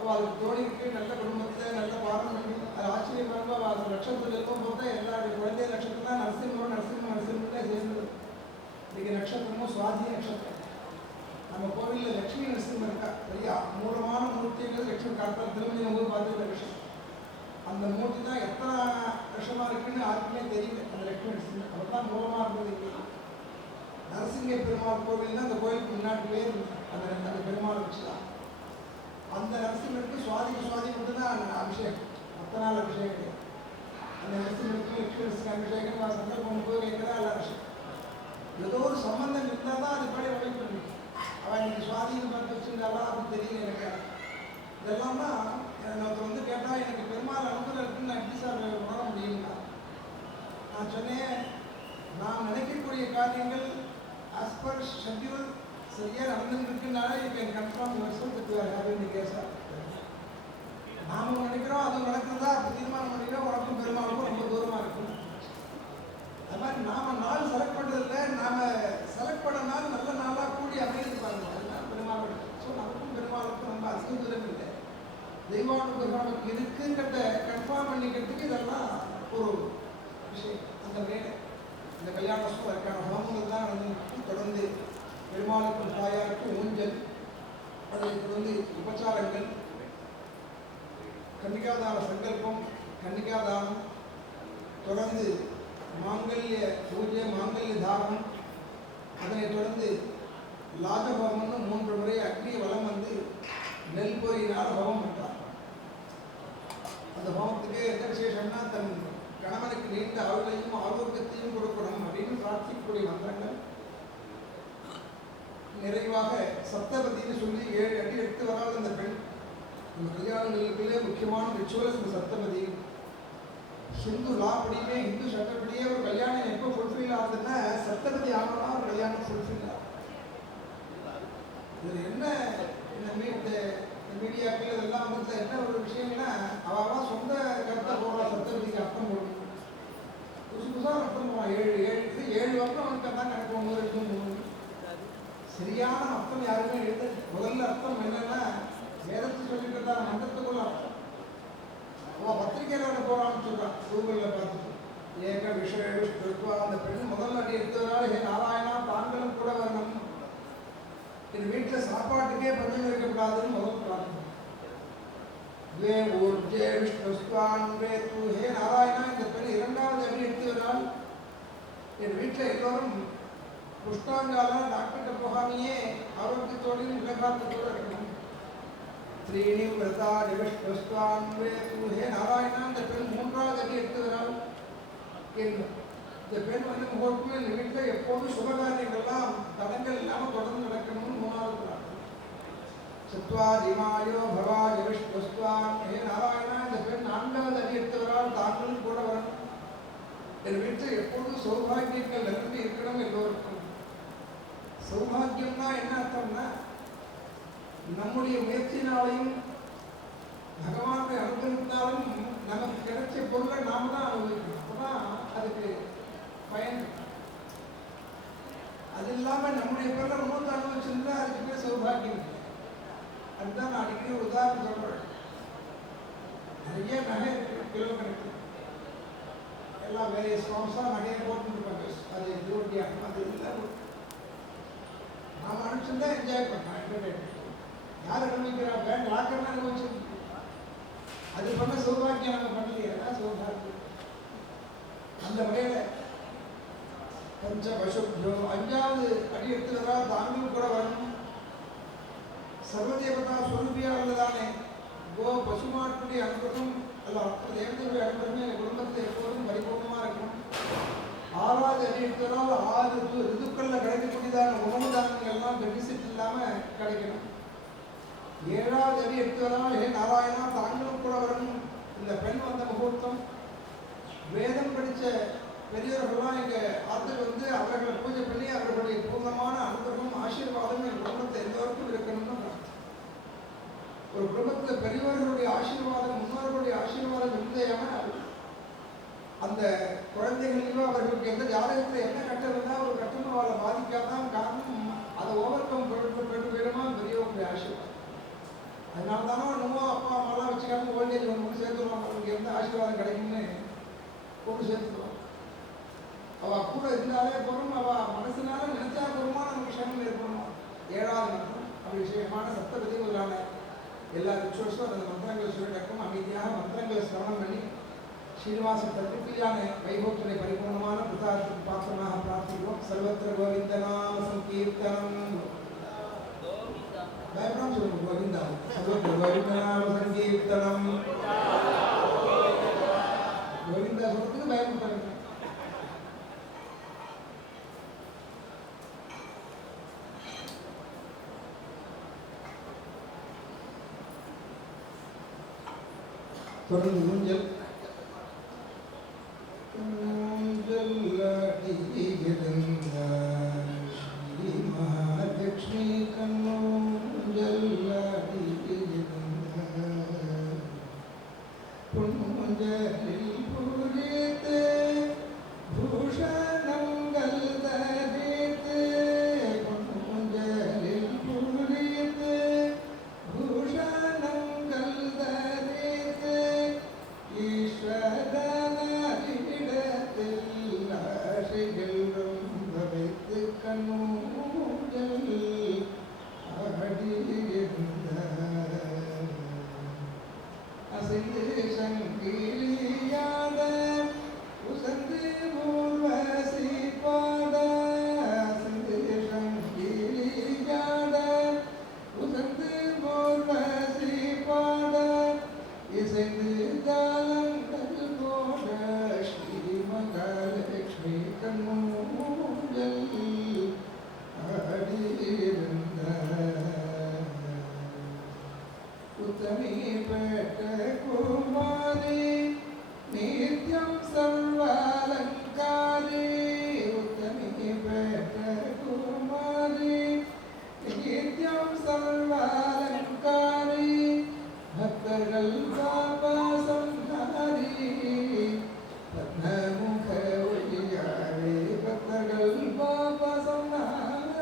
அவளுக்கு தோணிக்கு நல்ல குடும்பத்தில் நல்ல பாரம்பரியம். அது ஆச்சரியமாக அது நட்சத்திரம் இருக்கும் போது எல்லாருடைய குழந்தை நட்சத்திரம் தான் நரசிம்மம் சேர்ந்தது. இன்னைக்கு நட்சத்திரமும் சுவாதி நட்சத்திரம். நம்ம கோவிலில் லட்சுமி நரசிம்மம் இருக்கா, சரியா மூலமான மூர்த்திகள் லட்சுமி காப்பாற்ற திருமணி போது பார்த்துக்கிற விஷயம். அந்த மூர்த்தி தான் எத்தனை வருஷமா இருக்குன்னு யாருக்குமே தெரியல. அந்த லட்சுமி நரசிம்மம் அவர் தான் மூலமாக இருந்தது. இங்கே நரசிங்க பெருமாள் கோவில்னா அந்த கோயிலுக்கு முன்னாடி பேர் அந்த பெருமாள் வச்சுதான். அந்த நரசிம்மனுக்கு சுவாதி மட்டும்தான் அபிஷேகம், மற்ற நாள் அபிஷேகம் கிடையாது. அந்த நரசிம்மனுக்கு லட்சுமி அபிஷேகம் சந்தர்ப்பம் போய் வைக்கிறதா அல்ல அபிஷேகம். ஏதோ ஒரு சம்பந்தம் இருந்தால் தான் அது பழைய உழைப்பு பண்ணி அவன் இன்னைக்கு சுவாதின்னு பார்த்து வச்சுருந்தாலும் அப்படி தெரியல எனக்கு. இதெல்லாம் தான் ஒருத்தர் வந்து கேட்டால் எனக்கு பெருமாள் அனுகூலம் இருக்குன்னு நான் எப்படி சார் உணர முடியுங்களா? நான் சொன்னேன், நான் நினைக்கக்கூடிய காரியங்கள் ஆஸ் பர் ஷெட்யூல் சரியாக நடந்துருக்குனால you can confirm yourself that you are having the case. நாம நினைக்கிறோம் அது நடக்குதா, அப்போ தீர்மானம் பண்ணிக்கிறோம் உனக்கும் பெருமாளுக்கும் ரொம்ப தூரமாக இருக்கும். அது மாதிரி நாம நாள் செலக்ட் பண்ணுறதில்ல, நாம செலக்ட் பண்ண நாள் நல்ல நாளாக கூடி அமைந்து பாருங்க. அதனால பெருமாள் ஸோ நமக்கும் பெருமாளுக்கும் ரொம்ப அதிக தூரம் இல்லை. தெய்வானுக்கு இருக்குங்கிறத கன்ஃபார்ம் பண்ணிக்கிறதுக்கு இதெல்லாம் ஒரு விஷயம். அந்த வேலை இந்த கல்யாணம் அதற்கான ஹோமங்கள் தான் வந்து தொடர்ந்து பெருமாளுக்கும் தாயாருக்கும் ஊஞ்சல், அதை தொடர்ந்து உபச்சாரங்கள், கன்னிகாதான சங்கல்பம், கன்னிகாதானம், தொடர்ந்து மாங்கல்ய பூஜை, மாங்கல்ய தானம், அதனைத் தொடர்ந்து லாஜஹோமம்னு 3 முறை அக்னி வலம் வந்து நெல் பொறியினால் ஹோமம் பண்ணார். அந்த ஹோமத்துக்கு என்ன விசேஷம்னா தன் கணவனுக்கு நீண்ட ஆயுளையும் ஆரோக்கியத்தையும் கொடுக்கணும் அப்படின்னு பிரார்த்திக்கக்கூடிய மந்திரங்கள். நிறைவாக சப்தபதினு சொல்லி 7 அடி எடுத்து வராத அந்த பெண் இந்த கல்யாணங்களுக்குள்ளே முக்கியமான ரிச்சுவல்ஸ் இந்த சப்தபதி. ஹிந்து லா படியுமே, ஹிந்து சட்டப்படியே ஒரு கல்யாணம் எப்போ ஃபுல்ஃபில் ஆகுதுன்னா சப்தபதி ஆகணும்னா ஒரு கல்யாணம் ஃபுல்ஃபில் ஆகும். இதில் என்ன இந்த மீடியாக்கள் இதெல்லாம் வந்து என்ன ஒரு விஷயம்னா அவள் சொந்த கருத்தை போடுற சப்தபதிக்கு அர்த்தம் போடணும். புதுசாக அர்த்தம் போவான். 7 வருஷம் அவனுக்கு தான் கணக்கு 1 2 3 சரியான அர்த்தம் யாருமே எழுத. முதல்ல அர்த்தம் என்னன்னா வேதத்தை சொல்லிட்டு மந்திரத்துக்குள்ள அர்த்தம். அவன் பத்திரிகையில் போறான்னு சொல்றான் கூகுளில் பார்த்துட்டு. ஏக விஷயத்துவா அந்த பெண் முதல்ல அடி எடுத்ததுனால ஹே நாராயணா தாங்களும் கூட வரணும், என் வீட்டில் சாப்பாட்டுக்கே பஞ்சம் இருக்கக்கூடாதுன்னு முதல் பிரார்த்தனை. வே ஊர்ஜே விஷ்ணுஸ்வான் வே தூ ஹே நாராயணா இந்த பெண் 2வது அடி எடுத்ததுனால் என் வீட்டில் எல்லோரும் புஷ்டாங்கால டாக்டர்கிட்ட போகாமையே ஆரோக்கியத்தோடையும் விலகாத்தத்தோடு இருக்கணும். ஸ்ரீனி விரதா விஷ்ணுஸ்வான் வே தூ ஹே நாராயணா இந்த பெண் 3வது அடி எடுத்ததுனால் இந்த பெண் வந்து முகப்புமே இந்த வீட்டில் எப்போதும் சுபகாரியங்கள்லாம் தடங்கள் இல்லாமல் தொடர்ந்து நடக்கணும்னு 3வது பிரார்த்தனை. சத்வா திமாயோ பவா விஷ்ணுஸ்வான் ஹே நாராயணா இந்த பெண் 4வது அடி எடுத்தவரால் தாங்களும் கூட வரணும். என் வீட்டில் எப்போதும் சௌபாகியங்கள் நிரம்பி இருக்கணும் எல்லோருக்கும். சௌபாகியம்னா என்ன அர்த்தம்னா நம்முடைய முயற்சினாலையும் பகவானுடைய அனுபவித்தாலும் நமக்கு கிடைச்ச பொருளை நாம தான் அனுபவிக்கணும். அப்போதான் அதுக்கு பயன். அது இல்லாமல் நம்முடைய பொருளை இன்னொன்று அனுபவிச்சிருந்தா அதுக்கு பேர் சௌபாகியம் இல்லை. அதுதான் நான் அடிக்கடி ஒரு உதாரணம் சொல்றேன். நிறைய நகை இருக்கு, கிலோ கணக்கு எல்லாம் வேலையை ஸ்பான்ஸாக நகையை போட்டுருப்பாங்க. அது ஜோடியாக அது இல்லை. நாம் அனுப்பிச்சிருந்தா என்ஜாய் பண்ணலாம், என்டர்டைன்மெண்ட். யார் அனுபவிக்கிறா? பேங்க் லாக்கர்லாம் அனுபவிச்சிருக்கு. அது பண்ண சௌபாகியம் நம்ம பண்ணலையே, அதான் சௌபாகியம். அந்த வகையில் பஞ்ச பசுப்யோ 5வது அடி எடுத்துக்கிறதா தாங்களும் கூட வரணும். சர்வதேவதா சொருபியாக உள்ளதானே கோ பசுமாட்டுடைய அனுபவம் அல்ல தேவதையுடைய அனுபவமே எங்கள் குடும்பத்தில் எப்போதும் பரிபூர்ணமாக இருக்கணும். 6வது அடி எடுத்ததால் 6 ரிதுக்களில் கிடைக்கக்கூடியதான உணவு தானங்கள்லாம் டெபிசிட் இல்லாமல் கிடைக்கணும். 7வது அடி எடுத்ததால் ஹே நாராயணா தாங்களும் கூட வரணும். இந்த பெண் வந்த முகூர்த்தம் வேதம் படித்த பெரியவர்கள்லாம் எங்கள் ஆற்றுக்கு வந்து அவர்களை பூஜை பண்ணி அவர்களுடைய பூர்ணமான அனுபவம் ஆசீர்வாதம் எங்கள் குடும்பத்தை எல்லோருக்கும் இருக்கணும்னு ஒரு குடும்பத்தில் பெரியவர்களுடைய ஆசீர்வாதம், முன்னோர்களுடைய ஆசீர்வாதம் இல்லையானால் அந்த குழந்தைகளிலோ அவர்களுக்கு எந்த ஜாதகத்தில் என்ன கட்டம் இருந்தால் ஒரு கட்டமும் அவளை பாதிக்காதான். காரணம் அதை ஓவர் கம் பெற்று வேணுமா பெரியவங்களுடைய ஆசீர்வாதம். அதனால தானே என்னமோ அப்பா அம்மாலாம் வச்சுக்காம ஓல்டேஜ் ஒன்று சேர்த்துருவாங்க. அவங்களுக்கு எந்த ஆசீர்வாதம் கிடைக்கும்னு கொண்டு சேர்த்துருவாங்க. அவள் கூட இருந்தாலே போகிறோம், அவள் மனசுனால நினைச்சா போகிறோமா நமக்கு க்ஷமம் ஏற்படுமா. 7வது மந்திரம் அப்படி விஷயமான சப்தபதி முதலான எல்லா ரிச்சுவல்ஸும் அந்த மந்திரங்களை சொல்லிடக்கும். அமைதியாக மந்திரங்களை சிரவணம் பண்ணி ஸ்ரீனிவாச தற்பியான வைபவத்துடைய பரிபூர்ணமான பிரசாதத்துக்கு பாத்திரமாக பிரார்த்திக்கிறோம். சர்வத்திர கோவிந்தநாம சங்கீர்த்தனம். பயப்படாம சொல்லுங்க கோவிந்தா. சர்வத்திர கோவிந்தநாம சங்கீர்த்தனம். கோவிந்தா சொல்றதுக்கு பயப்படுறாங்க. தொடர்ந்து ஊஞ்சல் ஸ்ரீ மகாலட்சுமி கண்ணூஞ்சல் பொன்முஞ்சலில் பூரித்து பூஷணங்கள் தரித்து பொன்முஞ்சலில் பூரித்து பூஷணங்கள் தரித்து ஈஸ்வரனிடத்தில் ஆசைகள் ரொம்ப வைத்து கண்ணூஞ்சல் ஆடியிருந்த அசைந்து சங்கிலியாட உசந்து ஊர்வசி பாட அசைந்து சங்கிலியாட உசந்து ஊர்வசி பாட இசைந்து தாளங்கள் போட ஸ்ரீ மகாலட்சுமி கண்ணூஞ்சல் ஆடியிருந்த உத்தமி பெற்ற குமாரி நித்யம் சர்வாலங்காரி. உத்தமி பெற்ற குமாரி நித்யம் சர்வாலங்காரி. பக்தர்கள் பாபா சம்ஹாரி பத்மமுக ஒளியாரே. பக்தர்கள் பாபா சம்ஹாரி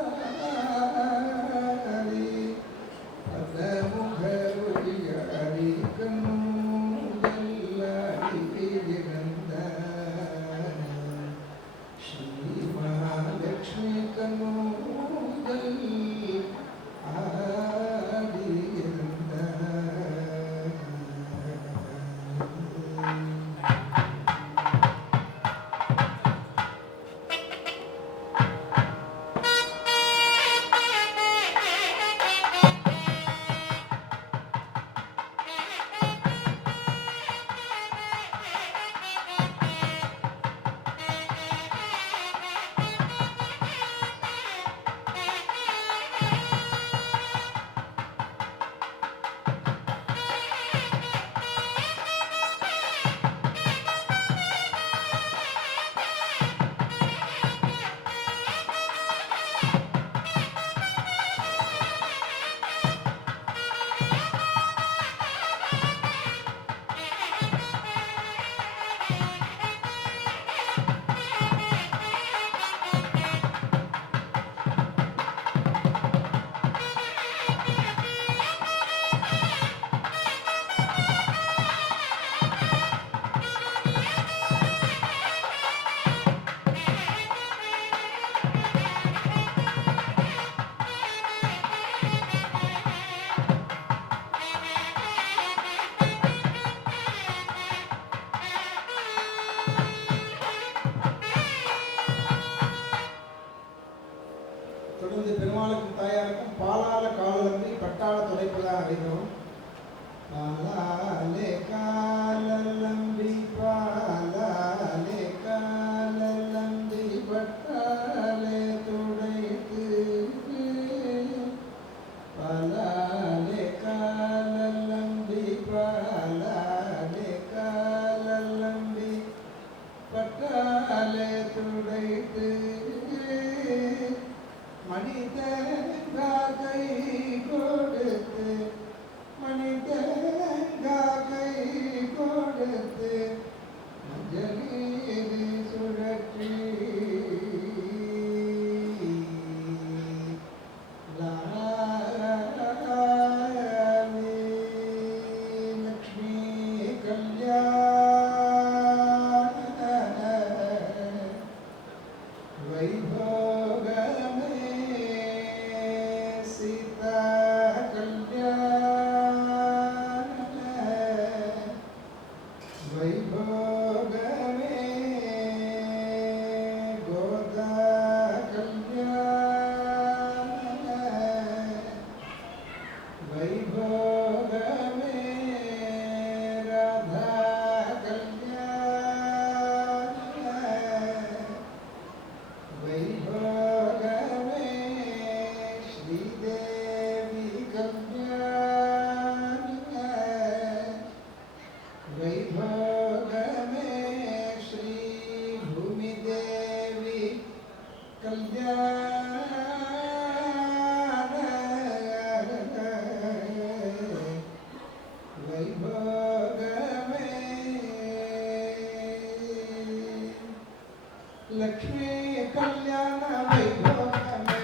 பத்மமுக ஒளியாரி. கண்ணூஞ்சல் ஆடியிருந்த ஸ்ரீ மகாலட்சுமி கண்ணூஞ்சல் ஆடியிருந்த. தொடர்ந்து பெருமாளுக்கும் தாயாருக்கும் பாலால காலம்பி பட்டாள துடைப்பதாக வைக்கிறோம். பாலாலே காலம்பி பாலாலே காலம்பி பட்டாலே துடைத்து பாலாலே காலம்பி பாலாலே காலம்பி பட்டாலே துடைத்து மனித கை கொடுத்து மணி वैभोगमे लक्ष्मी कल्याण वैभोगमे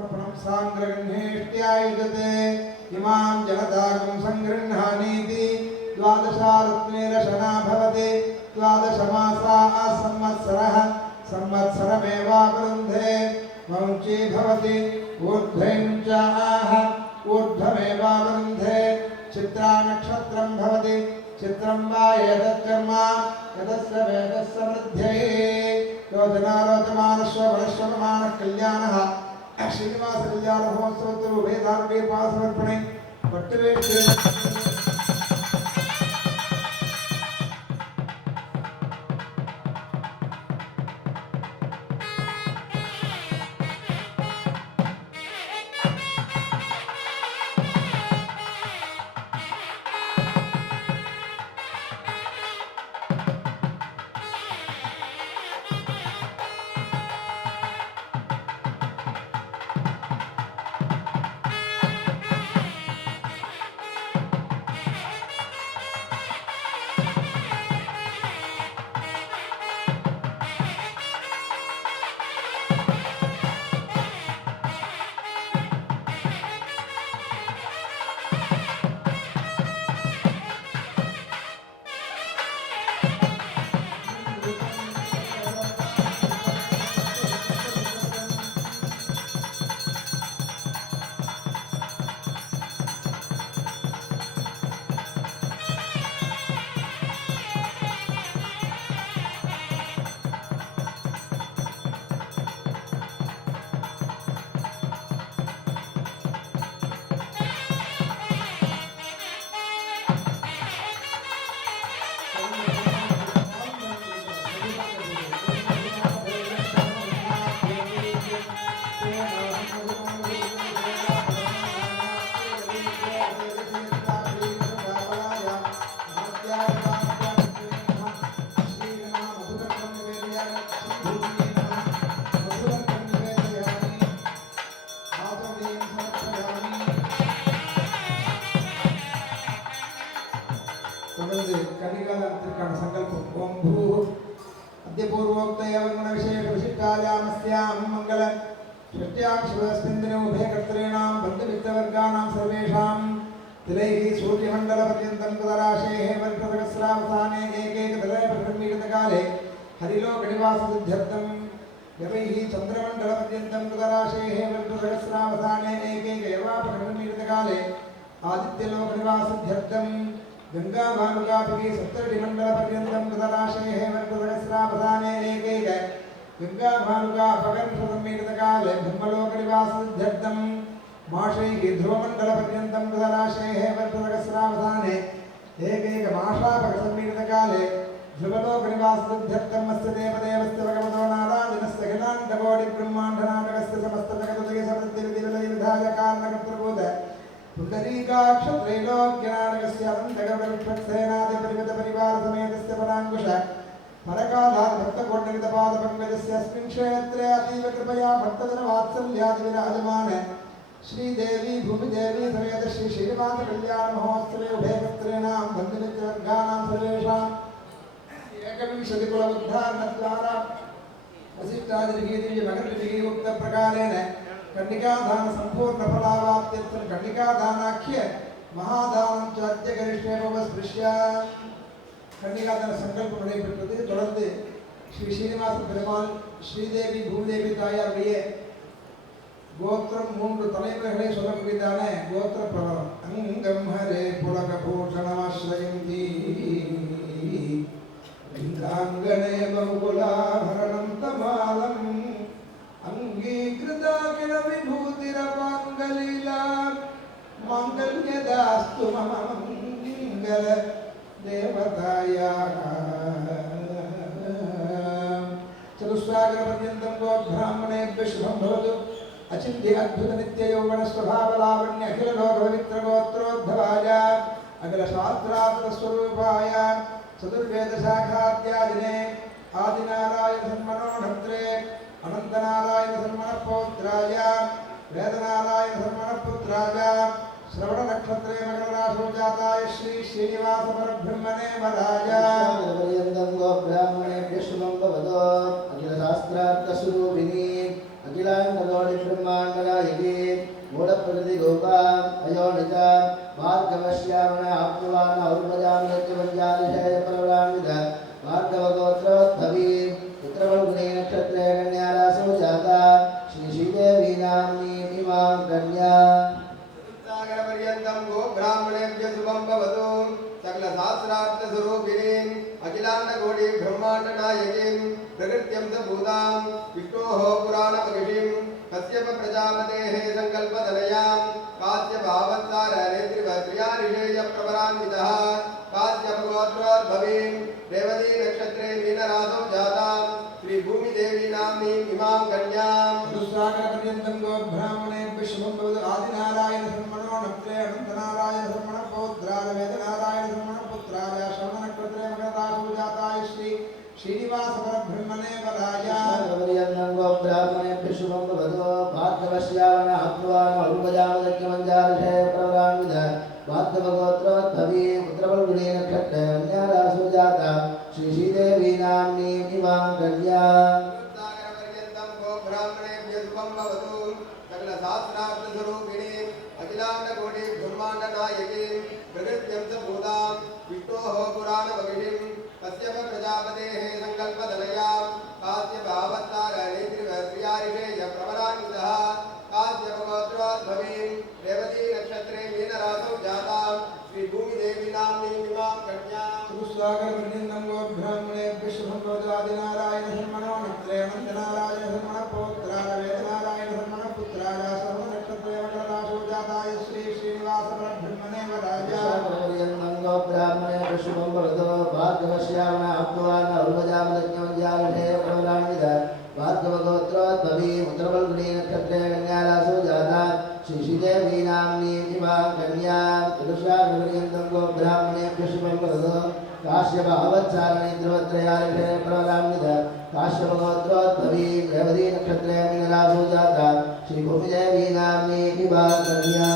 समर्पणं सांग्रगण्हेष्ट्यायुधते इमां जनतागं संगृह्णानीति द्वादशारत्नेरशना भवति द्वादशमासाः संवत्सरः संवत्सरमेवावरुन्धे मौञ्ची भवति ऊर्ध्वैञ्चाः ऊर्ध्वमेवावरुन्धे चित्रा नक्षत्रं भवति चित्रं वा एतत्कर्म यतस्य वेदस्य वृद्ध्यै योजनारोचमानश्व वरश्वमानः कल्याणः श्रीनिवास कल्याण महोत्सवोत्तरु वेदार्गे पासमर्पणे पट्टवेष्टे कलिकालांतरिकाण संकल्पम ओम भू अद्यपूर्वोक्तयवगुण विशेष विशिष्टायामस्यां मंगल षष्ट्याक्षरस्मिन् उभयकर्तॄणां बन्धुमित्रवर्गाणां सर्वेषां तिलैः सूर्यमण्डलपर्यन्तं कुतराशेः वर्षसहस्रावसाने एकैकतलप्रब्रह्मीकृतकाले हरिलोकनिवाससिद्ध्यर्थं यवैः चन्द्रमण्डलपर्यन्तं कुतराशेः वर्षसहस्रावसाने एकैकयवापप्रब्रह्मीकृतकाले आदित्यलोकनिवाससिद्ध्यर्थं गंगा भानुकापिकी सप्तर्षिमण्डलपर्यन्तं कृतराशेः वर्षसहस्रावसाने एकैक गंगा भानुका अपकर्षसम्मीकृतकाले ब्रह्मलोकनिवाससिद्ध्यर्थं माशैः ध्रुवमण्डलपर्यन्तं कृतराशेः वर्षसहस्रावसाने एकैकमाशापकसम्मीकृतकाले ध्रुवलोकनिवाससिद्ध्यर्थम् अस्य देवदेवस्य भगवतो नारायणस्य अखिलाण्डकोटिब्रह्माण्डनाटकस्य समस्तजगदुदयसमृद्धिविधिविधाय कारणकर्तृभूत पुण्डरीकाक्षत्रैलोक्यनाटकस्य अनन्तगरुडविठ्ठसेनादिपरिमितपरिवारसमेतस्य पराङ्कुश परकालात् भक्तकोटिनितपादपङ्कजस्य अस्मिन् क्षेत्रे अतीव कृपया भक्तजनवात्सल्यादिविराजमान श्रीदेवी भूमिदेवी समेत श्री श्रीनिवासकल्याणमहोत्सवे उभयकर्तॄणां बन्धुमित्रवर्गाणां सर्वेषाम् एकविंशतिकुलबुद्धारणद्वारा वसिष्ठादिर्गीदिव्यमगर्भिर्गीयुक्तप्रकारेण कन्निकादान संपूर्ण फलावाप्त्यर्थं कन्निकादानाख्य महादानं च अद्य करिष्ये मम स्पृश्य कन्निकादान संकल्पம் நடைபெற்றது. தொடர்ந்து ஸ்ரீ ஸ்ரீனிவாச பெருமாள் ஸ்ரீதேவி பூதேவி தாயாருடைய கோத்திரம் 3 தலைமுறைகளை சொல்லக்கூடியதான கோத்திர பிரபலம். அங்கம் ஹரே புலக பூஷணமாஸ்ரயந்தி இந்திராங்கணே பகுகுலாபரணம் தமாலம் अंगीकृताखिल विभूतिरपाङ्गलीला माङ्गल्यदास्तु मम मङ्गल देवतायाः चतुस्सागरपर्यन्तं गो ब्राह्मणेभ्यः शुभं भवतु. अचिन्त्य अद्भुत नित्ययौवनस्वभावलावण्य अखिललोकपवित्रगोत्रोद्भवाय अखिलशास्त्रार्थस्वरूपाय चतुर्वेदशाखात्यादिने आदिनारायणसन्मनोढत्रे अनंतनारायण धर्मपौत्राय वेदनारायण धर्मपुत्राय श्रवण नक्षत्रे मकरराशौ जाताय श्री श्रीनिवास परब्रह्मणे वराय पर्यन्तं गो ब्राह्मणेभ्यः शुभं भवतु. अखिल शास्त्रार्थ स्वरूपिणी अखिल अखिलांडकोटि ब्रह्मांडनायकी मूलप्रकृति रूपा अयोनिता भार्गवश्यामण आप्नुवान और्वजाम यज्ञवंजालिषय परवरामिद भार्गवगोत्रोद्भवी पुत्रवल्गुने नक्षत्रे कन्यारासो जाता श्रीश्रीदेवी नाम्नी इमां कन्या चतुस्सागरपर्यन्तं गो ब्राह्मणेभ्यः शुभं भवतु सकलशास्त्रार्थस्वरूपिणीं अखिलाण्डकोटि ब्रह्माण्डनायकीं प्रकृत्यं च भूतां विष्णोः पुराणमहिषीं कश्यप प्रजापतेः सङ्कल्पतनयां काश्यपावत्सारनेत्रिवत्र्याऋषेय प्रवरान्वितः काश्यपगोत्रोद्भवीं रेवती नक्षत्रे मीनरासौ जातां श्रीभूमिदेवी नाम्नीं इमां कन्यां चतुस्सागरपर्यन्तं गो ब्राह्मणेभ्यः शुभं भवतु आदिनारायण ब्रह्मणो नत्रे अनन्तनारायण ब्रह्मण पौत्राय वेदनारायण ब्रह्मण पुत्राय श्रवणनक्षत्रे मकररासौ जाताय श्री श्रीनिवास परब्रह्मणे वराय चतुस्सागरपर्यन्तं गो ब्राह्मणेभ्यः शुभं भवतु भार्गवश्यामण आप्नुवान और्वजाम यज्ञवंजालिषय परवरामिद भार्गवगोत्रोद्भवी पुत्रवल्गुने नक्षत्रे कन्यारासो जाता श्रीश्रीदेवी नाम्नी इमां कन्या चतुस्सागरपर्यन्तं गो ब्राह्मणेभ्यः शुभं भवतु सकलशास्त्रार्थस्वरूपिणीं अखिलाण्डकोटि ब्रह्माण्डनायकीं प्रकृत्यं च भूतां विष्णोः पुराणमहिषीं कश्यप प्रजापतेः सङ्कल्पतनयां काश्यपावत्सारनेत्रिवत्र्याऋषेय प्रवरान्वितः काश्यपगोत्रोद्भवीं रेवती नक्षत्रे मीनरासौ जातां श्रीभूमिदेवी नाम्नीं इमां कन्यां चतुस्सागरपर्यन्तं गो ब्राह्मणेभ्यः शुभं भवतु आदिनारायण ब्रह्मणो नत्रे अनन्तनारायण ब्रह्मण पौत्राय वेदनारायण ब्रह्मण पुत्राय श्रवणनक्षत्रे मकररासौ जाताय श्री श्रीनिवास परब्रह्मणे वराय चतुस्सागरपर्यन्तं गो ब्राह्मणेभ्यः शुभं भवतु भार्गवश्यामण आप्नुवान और्वजाम यज्ञवंजालिषय परवरामिद भार्गवगोत्रोद्भवी पुत्रवल्गुने नक्षत्रे कन्यारासो जाता श्रीश्रीदेवी नाम्नी इमां कन्या चतुस्सागरपर्यन्तं गो ब्राह्मणेभ्यः शुभं भवतु काश्यपावत्सारनेत्रिवत्र्याऋषेय परवरामिद काश्यपगोत्रोद्भवी रेवती नक्षत्रे मीनरासो जाता श्रीभूमिदेवी नाम्नी इमां कन्या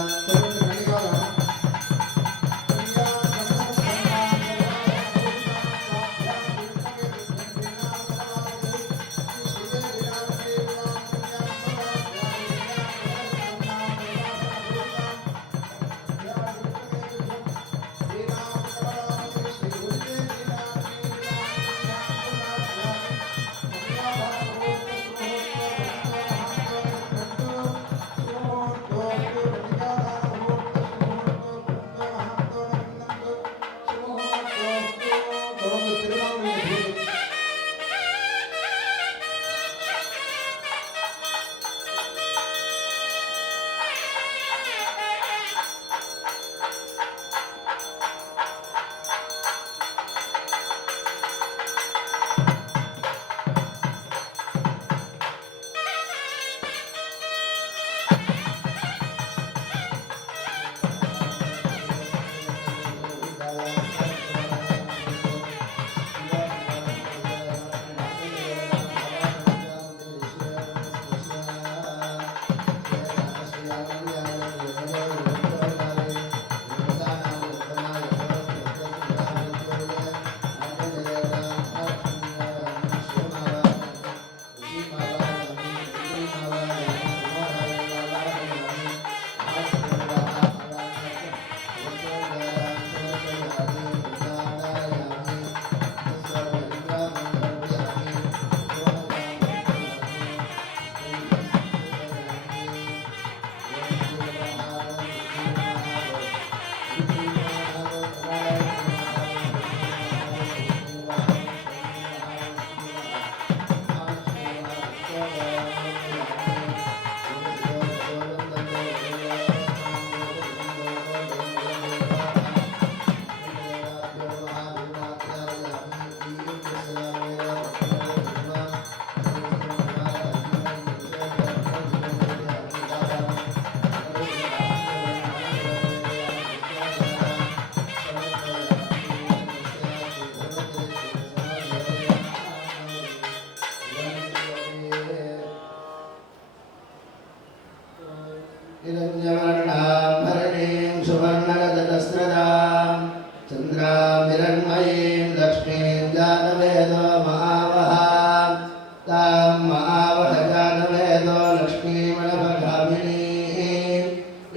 Thank you. महावहजानवेदो लक्ष्मीमनभगामिनी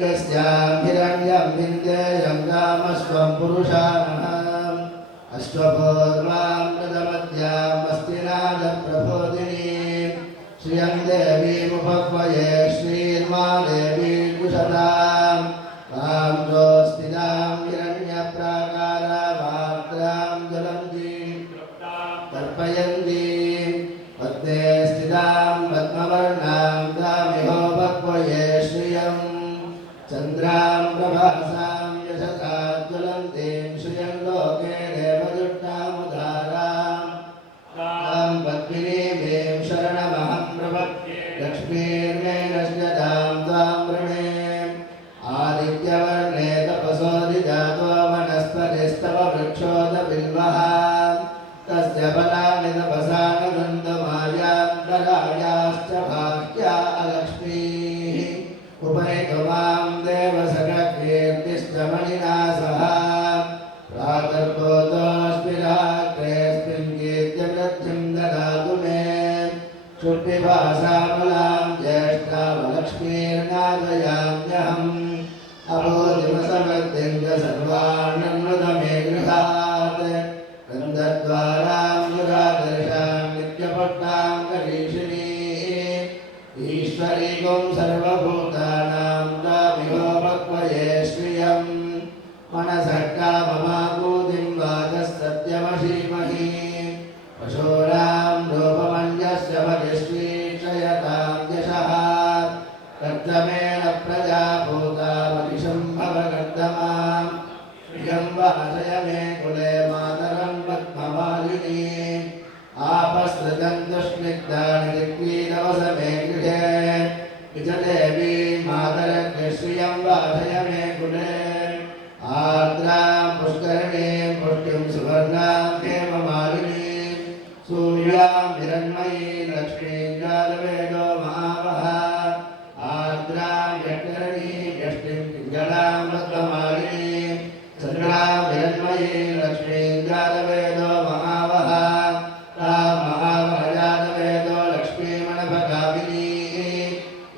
यस्यां हिरण्यं विन्देयं रामस्वं पुरुषाणाम् अश्वपूर्वां प्रथमद्याम् अस्तिनादप्रबोधिनीं श्रियं देवीमुपह्वये श्रीर्मा देवी कुशलां तां जोस्तिनां हिरण्यप्राकारामार्द्रां ज्वलन्तीं तर्पयन्तीं पद्मे स्थितां पद्मवर्णां तामिहोपह्वये श्रियं चन्द्रां प्रभासां यशसा ज्वलन्तीं श्रियं लोके देवदुष्टामुदारां तां पद्मिनीं शरणमहं प्रपद्ये लक्ष्मीर्मेणश्चतां त्वां वृणे आदित्यवर्णे तपसोदिजातो वनस्पतिस्तव वृक्षोदबिल्वः तस्य फलानि तपसा न गन्धमायान्तरायाश्च बाह्या अलक्ष्मीः उपैतु मां देवसखकीर्तिश्च मणिना सह प्रातर्भूतोऽस्मि रात्रेऽस्मिन् कीर्त्य वृद्धिं ददातु मे क्षुद्विभासामलां ज्येष्ठावलक्ष्मीर्नादयाम्यहम् अबोधिमसमृद्धिं च सर्वाण्यन्नुत मे गृहात् गन्धद्वारां दुरादर्शां नित्यपट्टां करीषिणीं ईश्वरीं सर्वभूतानां तामिहोपह्वये श्रियं मनसः काममाकूतिं वाचः सत्यमशीमहि पशूनां रूपमन्यस्य वरिष्ठीक्षयतां यशः कर्दमेन प्रजा भूतामनिशं भवकर्दमाम् श्रियं वाचय मे कुले मातरं पद्ममालिनीम् आपसृजं दुष्निग्धानि दिग्वीरवसमे गृहे विजदेवी मातरज्ञ श्रियं वाचय मे कुले आर्द्रां पुष्करिणीं पुष्टिं सुवर्णां हेममालिनीं सूर्यां हिरण्मयीं लक्ष्मीं जातवेदो महावः आर्द्रां यज्ञरणीं यष्टिं पिङ्गलां पद्ममालिनीं चन्द्रां हिरण्मयीं लक्ष्मीं जातवेदो महावः तां महावः जातवेदो लक्ष्मीमनभगामिनीं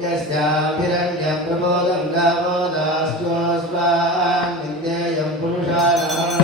यस्यां हिरण्यं प्रबोधं गावो दास्योऽस्मान् विद्येयं पुरुषाणाम्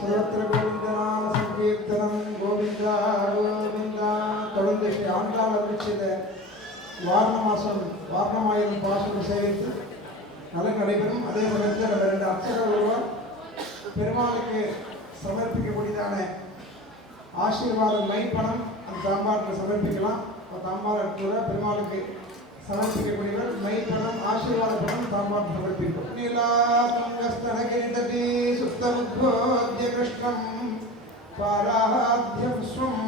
सर्वत्र गोविंदनाम संकीर्तनम गोविंदा गोविंदा தொடர்ந்து ஸ்ரீ ஆண்டாள் அருளிச்செய்த வாரண மாசம் வாரணமாயிரம் பாசுரம் சேவித்து நலன் நடைபெறும். அதே சமயத்தில் நம்ம 2 அர்ச்சகர் ஒருவர் பெருமாளுக்கு சமர்ப்பிக்கக்கூடியதான ஆசீர்வாத மைப்பணம் அந்த தாம்பாரத்தில் சமர்ப்பிக்கலாம். தாம்பாரம் கூட பெருமாளுக்கு சமர்ப்பிக்கக்கூடியவர் மைப்பணம் ஆசீர்வாத பணம் தாம்பாரத்தில் சமர்ப்பிக்கும். நீலாத்மஸ்தனகிரிதடி சுத்தமுத்போத்ய கிருஷ்ணம் பாராத்யம் ஸ்வம்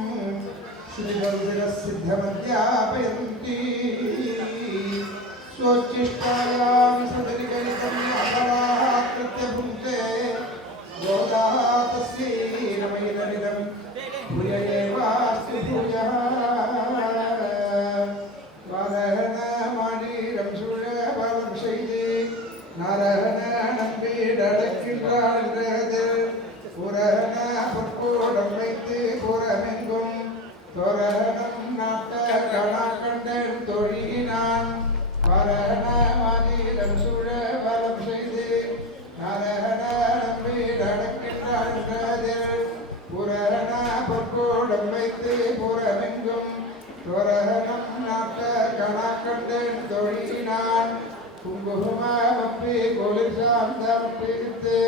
श्रीगर्भिरसिद्धमध्यापयन्ति स्वोच्छिष्टायां सदरिकरितं अपराकृत्य भुङ्क्ते गोदा तस्यै नमैदमिदं भूय एवास्तु भूयः वादहनमणिरं शूलबलं शैले नारायणं வீடடக்கின்றார்கள் புரண பொற்கோடம் வைத்து புறமெங்கும் தோரணம் நாட்ட கணக்கண்டன் தொழினான் பரண மதிலம் சூழ வலம் செய்து நரகணம் வீடடக்கின்றார்கள் புரண பொற்கோடம் வைத்து புறமெங்கும் தோரணம் நாட்ட கணக்கண்டன் தொழினான் குங்குமப்பி குளிர் சாந்தம் பிரித்து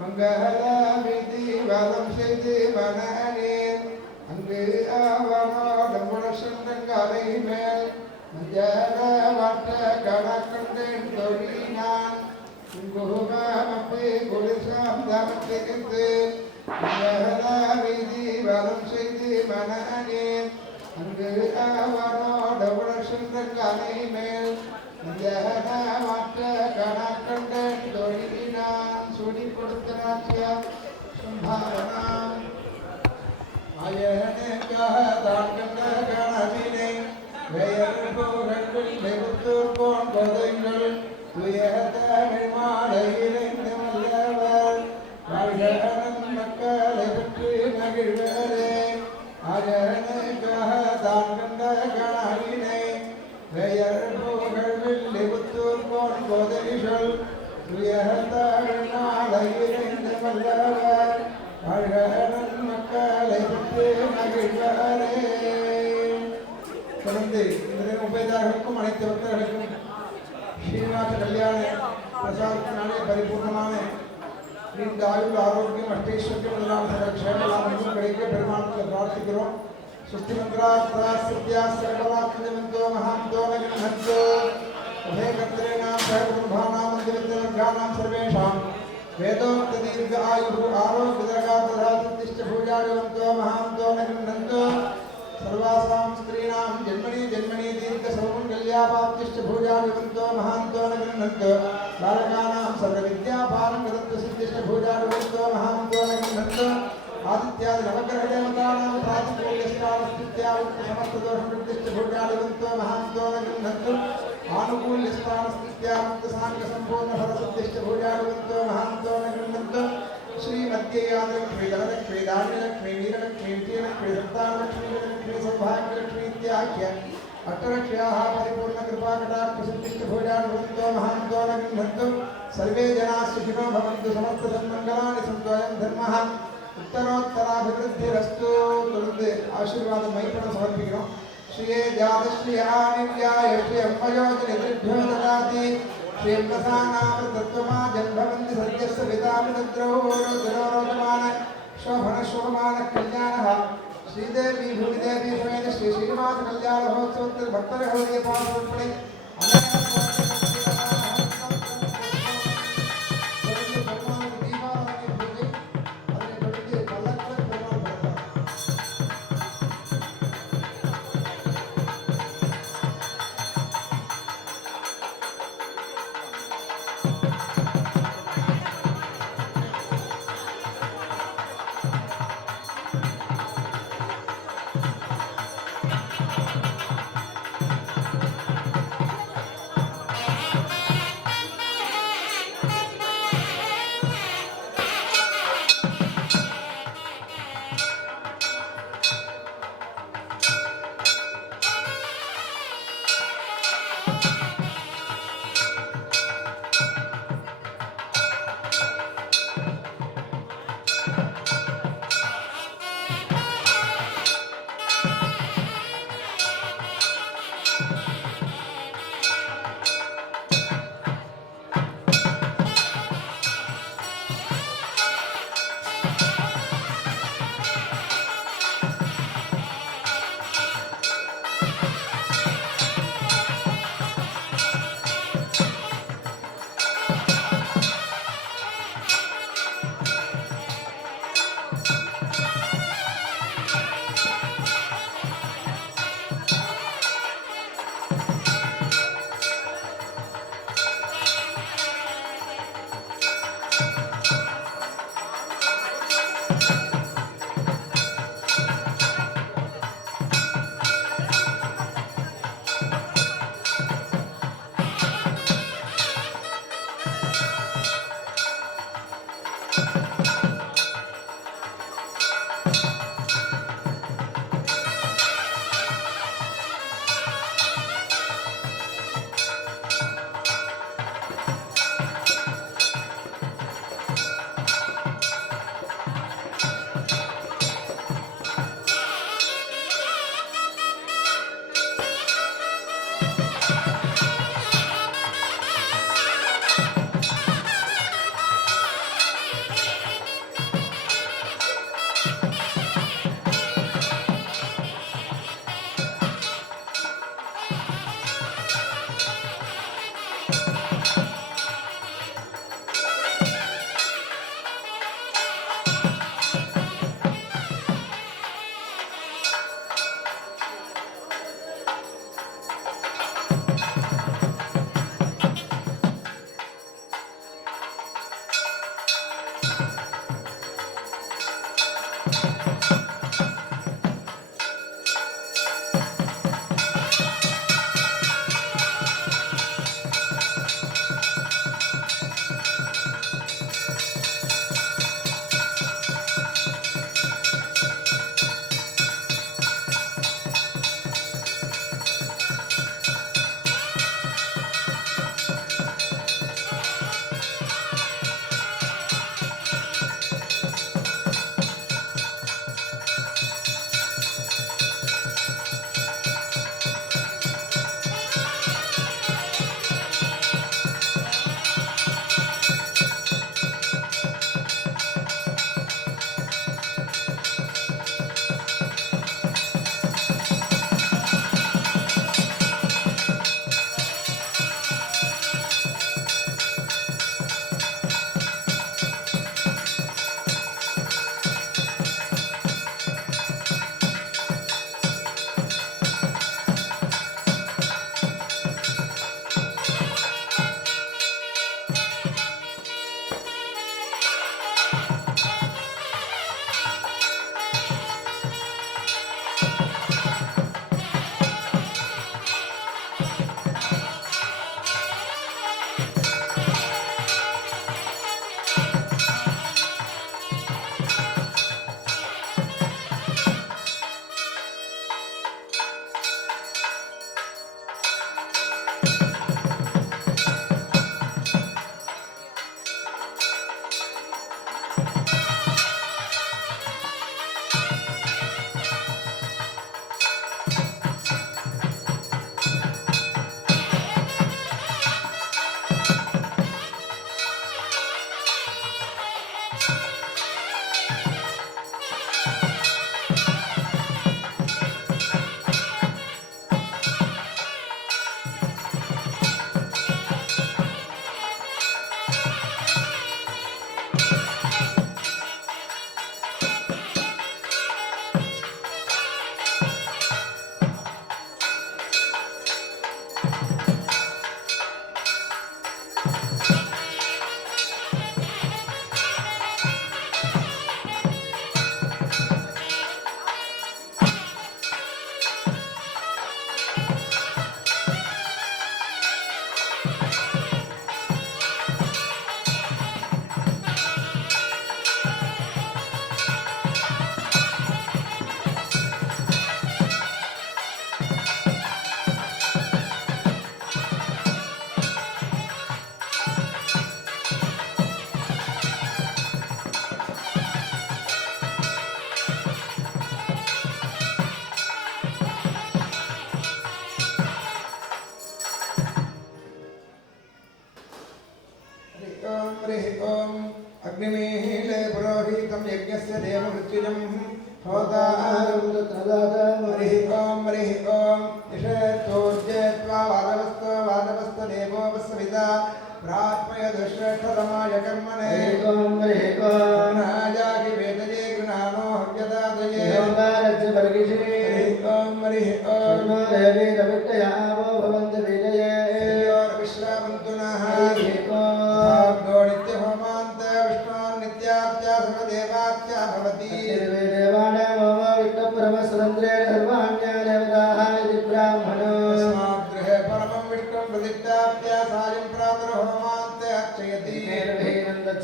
மங்கள விதி வலம் செய்து மனநேர் அங்கு அவனோடம் குணசந்தங்காலை மேல் மஞ்சள வட்ட கணக்கண்டேன் தொழினான் குங்குமப்பி குளிர் சாந்தம் பிரித்து மங்கள விதி வலம் செய்து மனநேர் அங்கு அவனோடம் குணசந்தங்காலை மேல் மற்ற கணக்கண்டன் தொழிலினான் சுடி கொடுத்தனாச்சிய சம்பாரணம் ஆயனுக்காக தான் கண்ட கணவினை வேயற்போர்கள் வெகுத்தூர் போன் கொதைகள் துய தமிழ் மாலையிலிருந்து மல்லவர் வாழ்கனன் மக்களை பற்றி மகிழ்வரே ஆயனுக்காக தான் கண்ட கணவினை வேயற்போர்கள் வெகுத்தூர் போன் கொதைகள் துய தமிழ் மாலையிலிருந்து மல்லவர் வாழ்கனன் மக்களை பற்றி மகிழ்வரே. தொடர்ந்து இந்த உபயதாரர்களுக்கும் அனைத்து பக்தர்களுக்கும் ஸ்ரீனிவாச கல்யாண பிரசாதத்தினாலே பரிபூர்ணமான நீண்ட ஆயுள் ஆரோக்கியம் அஷ்டேஸ்வரியம் முதலான சகல க்ஷேமலாபங்களும் கிடைக்க பெருமாளத்தில் பிரார்த்திக்கிறோம். சுஸ்தி மந்திரா சித்யா சகலாத்மந்தோ மகாந்தோ நகன்ஹந்தோ உபய கர்த்தரேணாம் சககுருபானாம் மந்திரத்தினர்கானாம் சர்வேஷாம் वेदोक्त दीर्घ आयु आरोग्य दीर्घातरा सत्तिष्ठ भूजाडवन्तो महान्तो नगन्नन्तो सर्वासां स्त्रीणां जन्मनि जन्मनि दीर्घ सौमङ्गल्यापाप्तिष्ठ भूजाडवन्तो महान्तो नगन्नन्तो बालकानां सर्वविद्यापारं गदत्व सिद्धिष्ठ भूजाडवन्तो महान्तो नगन्नन्तो आदित्यादि नवग्रहदेवतानां प्रातिकूल्यस्थानस्थित्यावृत्त समस्तदोषं निर्दिष्ट भूजाडवन्तो महान्तो नगन्नन्तो आनुकूल्यस्थानस्थित्यावृत्त साङ्गसम्पूर्ण फलसिद्धिष्ठ भूजाडवन्तो महान्तो नगन्नन्तो श्रीमध्ययादलक्ष्मी धनलक्ष्मी धान्यलक्ष्मी वीरलक्ष्मी विजयलक्ष्मी सन्तानलक्ष्मी लक्ष्मी सौभाग्यलक्ष्मी इत्याख्य अष्टलक्ष्म्याः परिपूर्णकृपाकटाक्षसिद्धिष्ठ भूजाडवन्तो महान्तो नगन्नन्तो सर्वे जनाः सुखिनो भवन्तु समस्तसन्मङ्गलानि सन्तु अयं धर्मः उत्तरोत्तराभिवृद्धिरस्तु. தொடர்ந்து ஆசீர்வாதம் மைப்பணம் சமர்ப்பிக்கிறோம். श्रिये जातश्रियानिव्याय श्री अम्बयोजनिभ्यो ददाति श्री प्रसानामृतत्वमा जन्मवन्ति सद्यस्य विदामिनद्रोरोजमान शोभन शोभमान कल्याणः श्रीदेवी भूमिदेवी समेत श्री श्रीनिवास कल्याण महोत्सवத்தில் பக்தர்களுடைய பாதப்படி ओम अग्निमीले पुरोहितं यज्ञस्य देवमृत्युजं होतारं तदातं हरिः ओम निषेधोर्जेत्वा वादवस्तो देवोपस्विता प्रात्मय दुष्श्रेष्ठतमाय कर्मणे नाजागि वेदये गृणानो हव्यदादये योगारज्य वर्गिषे हरिः ओम देवी रवित्रयावो भवन्तु विजये विश्रामन्तुनः नित्यहोमान्त विष्णोन् नित्यात्या सर्वदेवात्या भवति देवानां विष्णुपरमसुरन्द्रे सर्वाण्या देवताः इति ब्राह्मणो गृहे परमं विष्णुं प्रतिष्ठाप्य सायं प्रातर्होमान्त अर्चयति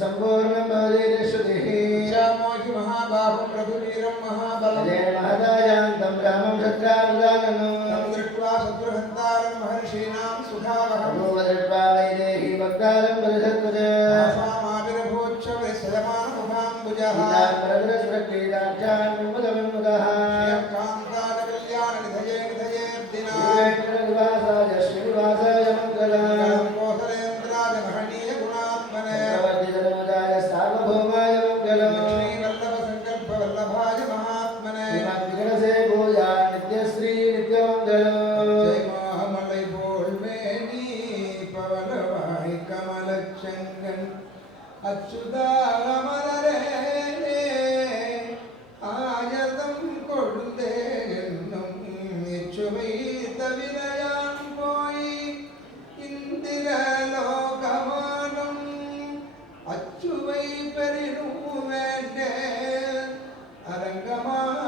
सम्पूर्णं भवति श्रुतिः श्यामोहि महाबाहुं रघुवीरं महाबलं जय महदायान्तं रामं शत्रावदानम् तं दृष्ट्वा शत्रुहन्तारं महर्षीणां सुखावहं दृष्ट्वा वैदेही वक्तारं परिषत्वज आसामाविरभूच्छविस्वयमानमुखाम्बुजः परद्रस्वक्रीडाक्षान्मुदविन्मुदः कान्तारकल्याणनिधये श्रीनिवासाय मङ्गलम् कोसलेन्द्राय महनीय गुणात्मने प्रवर्तितनमुदाय सार्वभौमाय मङ्गलम् लक्ष्मीवल्लभसङ्कल्पवल्लभाय महात्मने विगणसे भूया नित्यश्री नित्यमङ्गलम् जय मामलै बोल्मेनी पवनवाई कमलचंगन अच्युतामररे ஆயதம் கொழுந்தே என்னும் இச்சுவை தவிரையான் போய் இந்திரலோகமானம் அச்சுவை பெரினும் வேண்டே அரங்கமான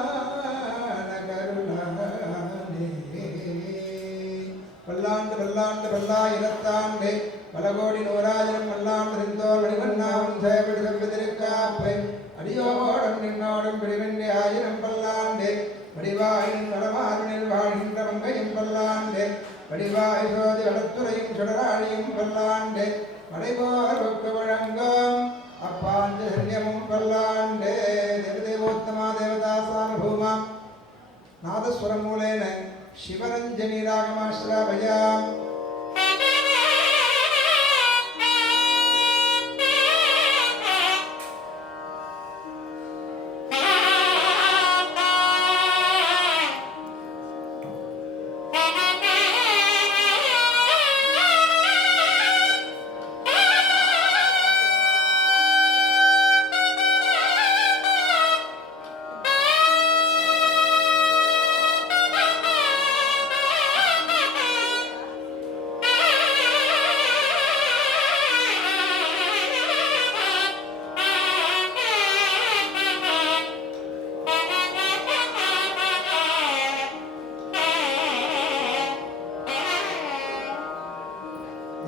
கருணானே பல்லாண்டு பல்லாண்டு பல்லாயிரத்தாண்டு பல கோடி நூறாயிரம் மல்லாண்டு இருந்தோர் வடிவண்ணாவும் சேவடி செவ்விதிருக்காப்பை அடியோடும் நின்னோடும் பிடிவெண்டி ஆயிரம் பல்லாண்டு வடிவாயின் வடமாறுனில் வாழ்கின்ற மங்கையும் பல்லாண்டு வடிவாய் சோதி வடத்துறையும் சுடராழியும் பல்லாண்டு மடைபோர் ஒக்கு வழங்கும் அப்பாஞ்ச சரியமும் பல்லாண்டு தேவதேவோத்தமா தேவதா சார்பூமா நாதஸ்வரமூலேன சிவரஞ்சனி ராகமாஸ்ராபயாம்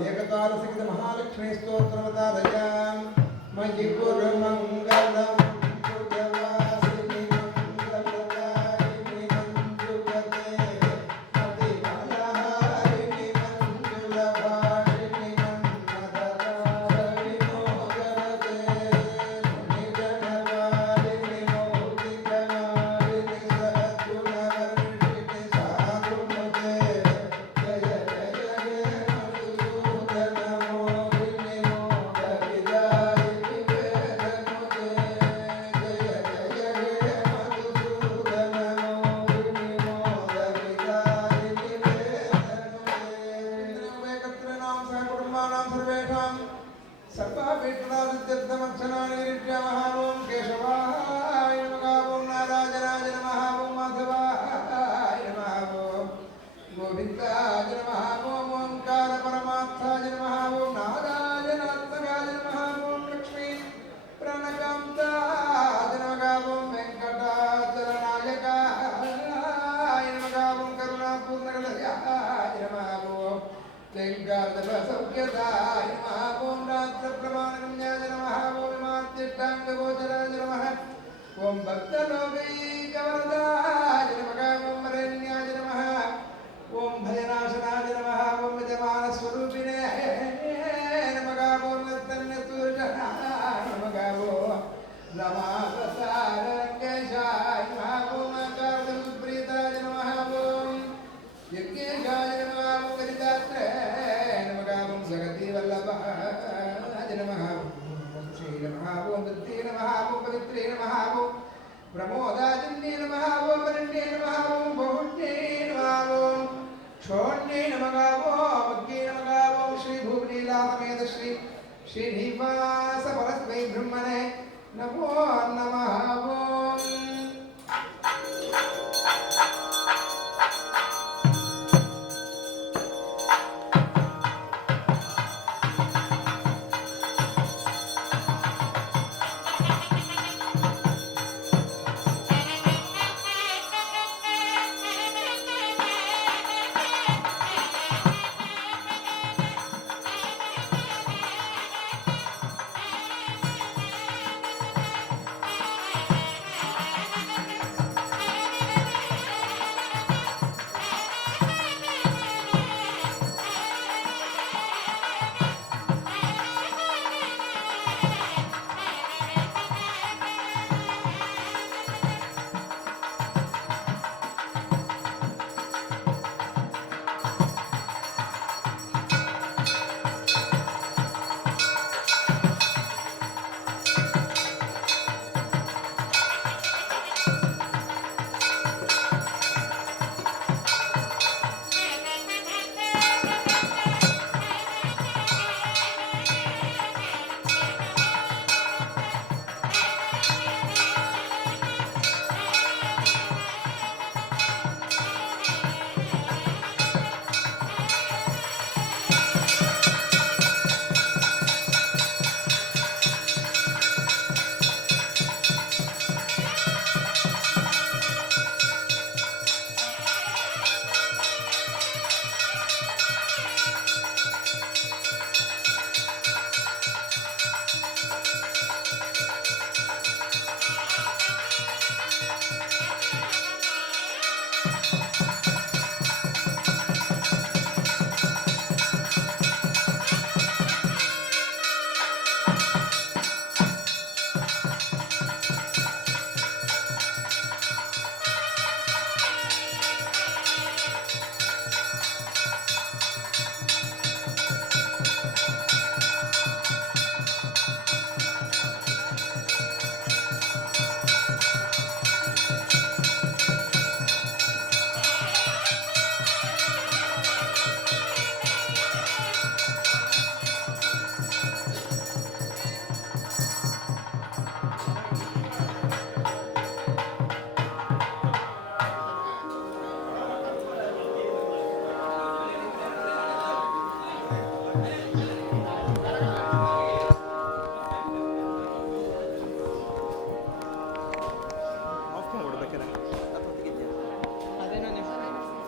एकतारसिक महालक्ष्मी स्तोत्रवतारयाम मयि गुरुमंगलम पुजवासिनी मंगलदायिनी मंजुगते अतिमलारिणी मंजुलभाषिणी मन्मथतारिणी मोगरते मुनिगणवारिणी मौक्तिकमारिणी सद्गुणवर्षिणि साधुनुते जय जय जय केशवाय नमः ओम नारायणाय नमः ओम माधवाय नमः ओम गोविन्दाय नमः ओम ओंकार परमार्थाय नमः ओम नारायणात्मकाय नमः ओम लक्ष्मी प्रणकान्ताय नमः ओम वेंकटाचलनायकाय नमः ओम करुणापूर्णगणयाय नमः ओम वेंकटसौख्यदाय नमः ओम रात्रप्रमाणगम्याय नमः ओम मात्यष्टाङ्गगोचर ಶ್ರೀ ನಮಃ ಓಂ ಪ್ರಮೋದಾಜನ್ಯೇ ನಮಃ ಓಂ ವರಣ್ಯೇ ನಮಃ ಓಂ ಬಹುಷ್ಣೇ ನಮಃ ಓಂ ಕ್ಷೋಣ್ಯೇ ನಮಃ ಓಂ ಮಗ್ಗೇ ನಮಃ ಓಂ ಶ್ರೀ ಭೂಮಿಲೀಲಾ ಸಮೇತ ಶ್ರೀ ಶ್ರೀನಿವಾಸ ಪರಸ್ಮೈ ಬ್ರಹ್ಮಣೇ ನಮೋ ನಮಃ ಓಂ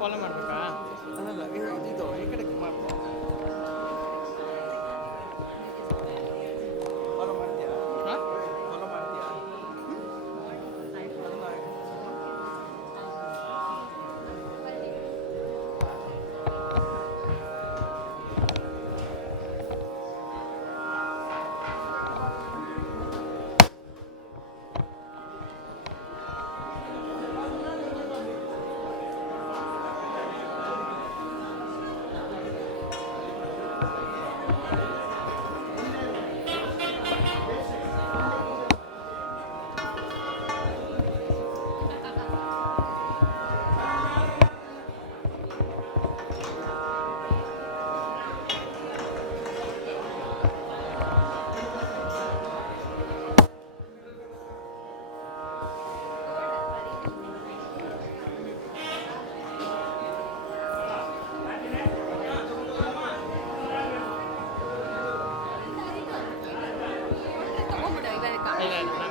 ಫಾಲೋ ಮಾಡಬೇಕಾ? ಅಲ್ಲ ಇದು ಈ ಕಡೆ ಮಾಡ್ಕೊ. ಫಾಲೋ ಮಾಡ್ತೀಯಾ? ಹಾಂ ಫಾಲೋ ಮಾಡ್ತೀಯಾ? ಇಲ್ಲ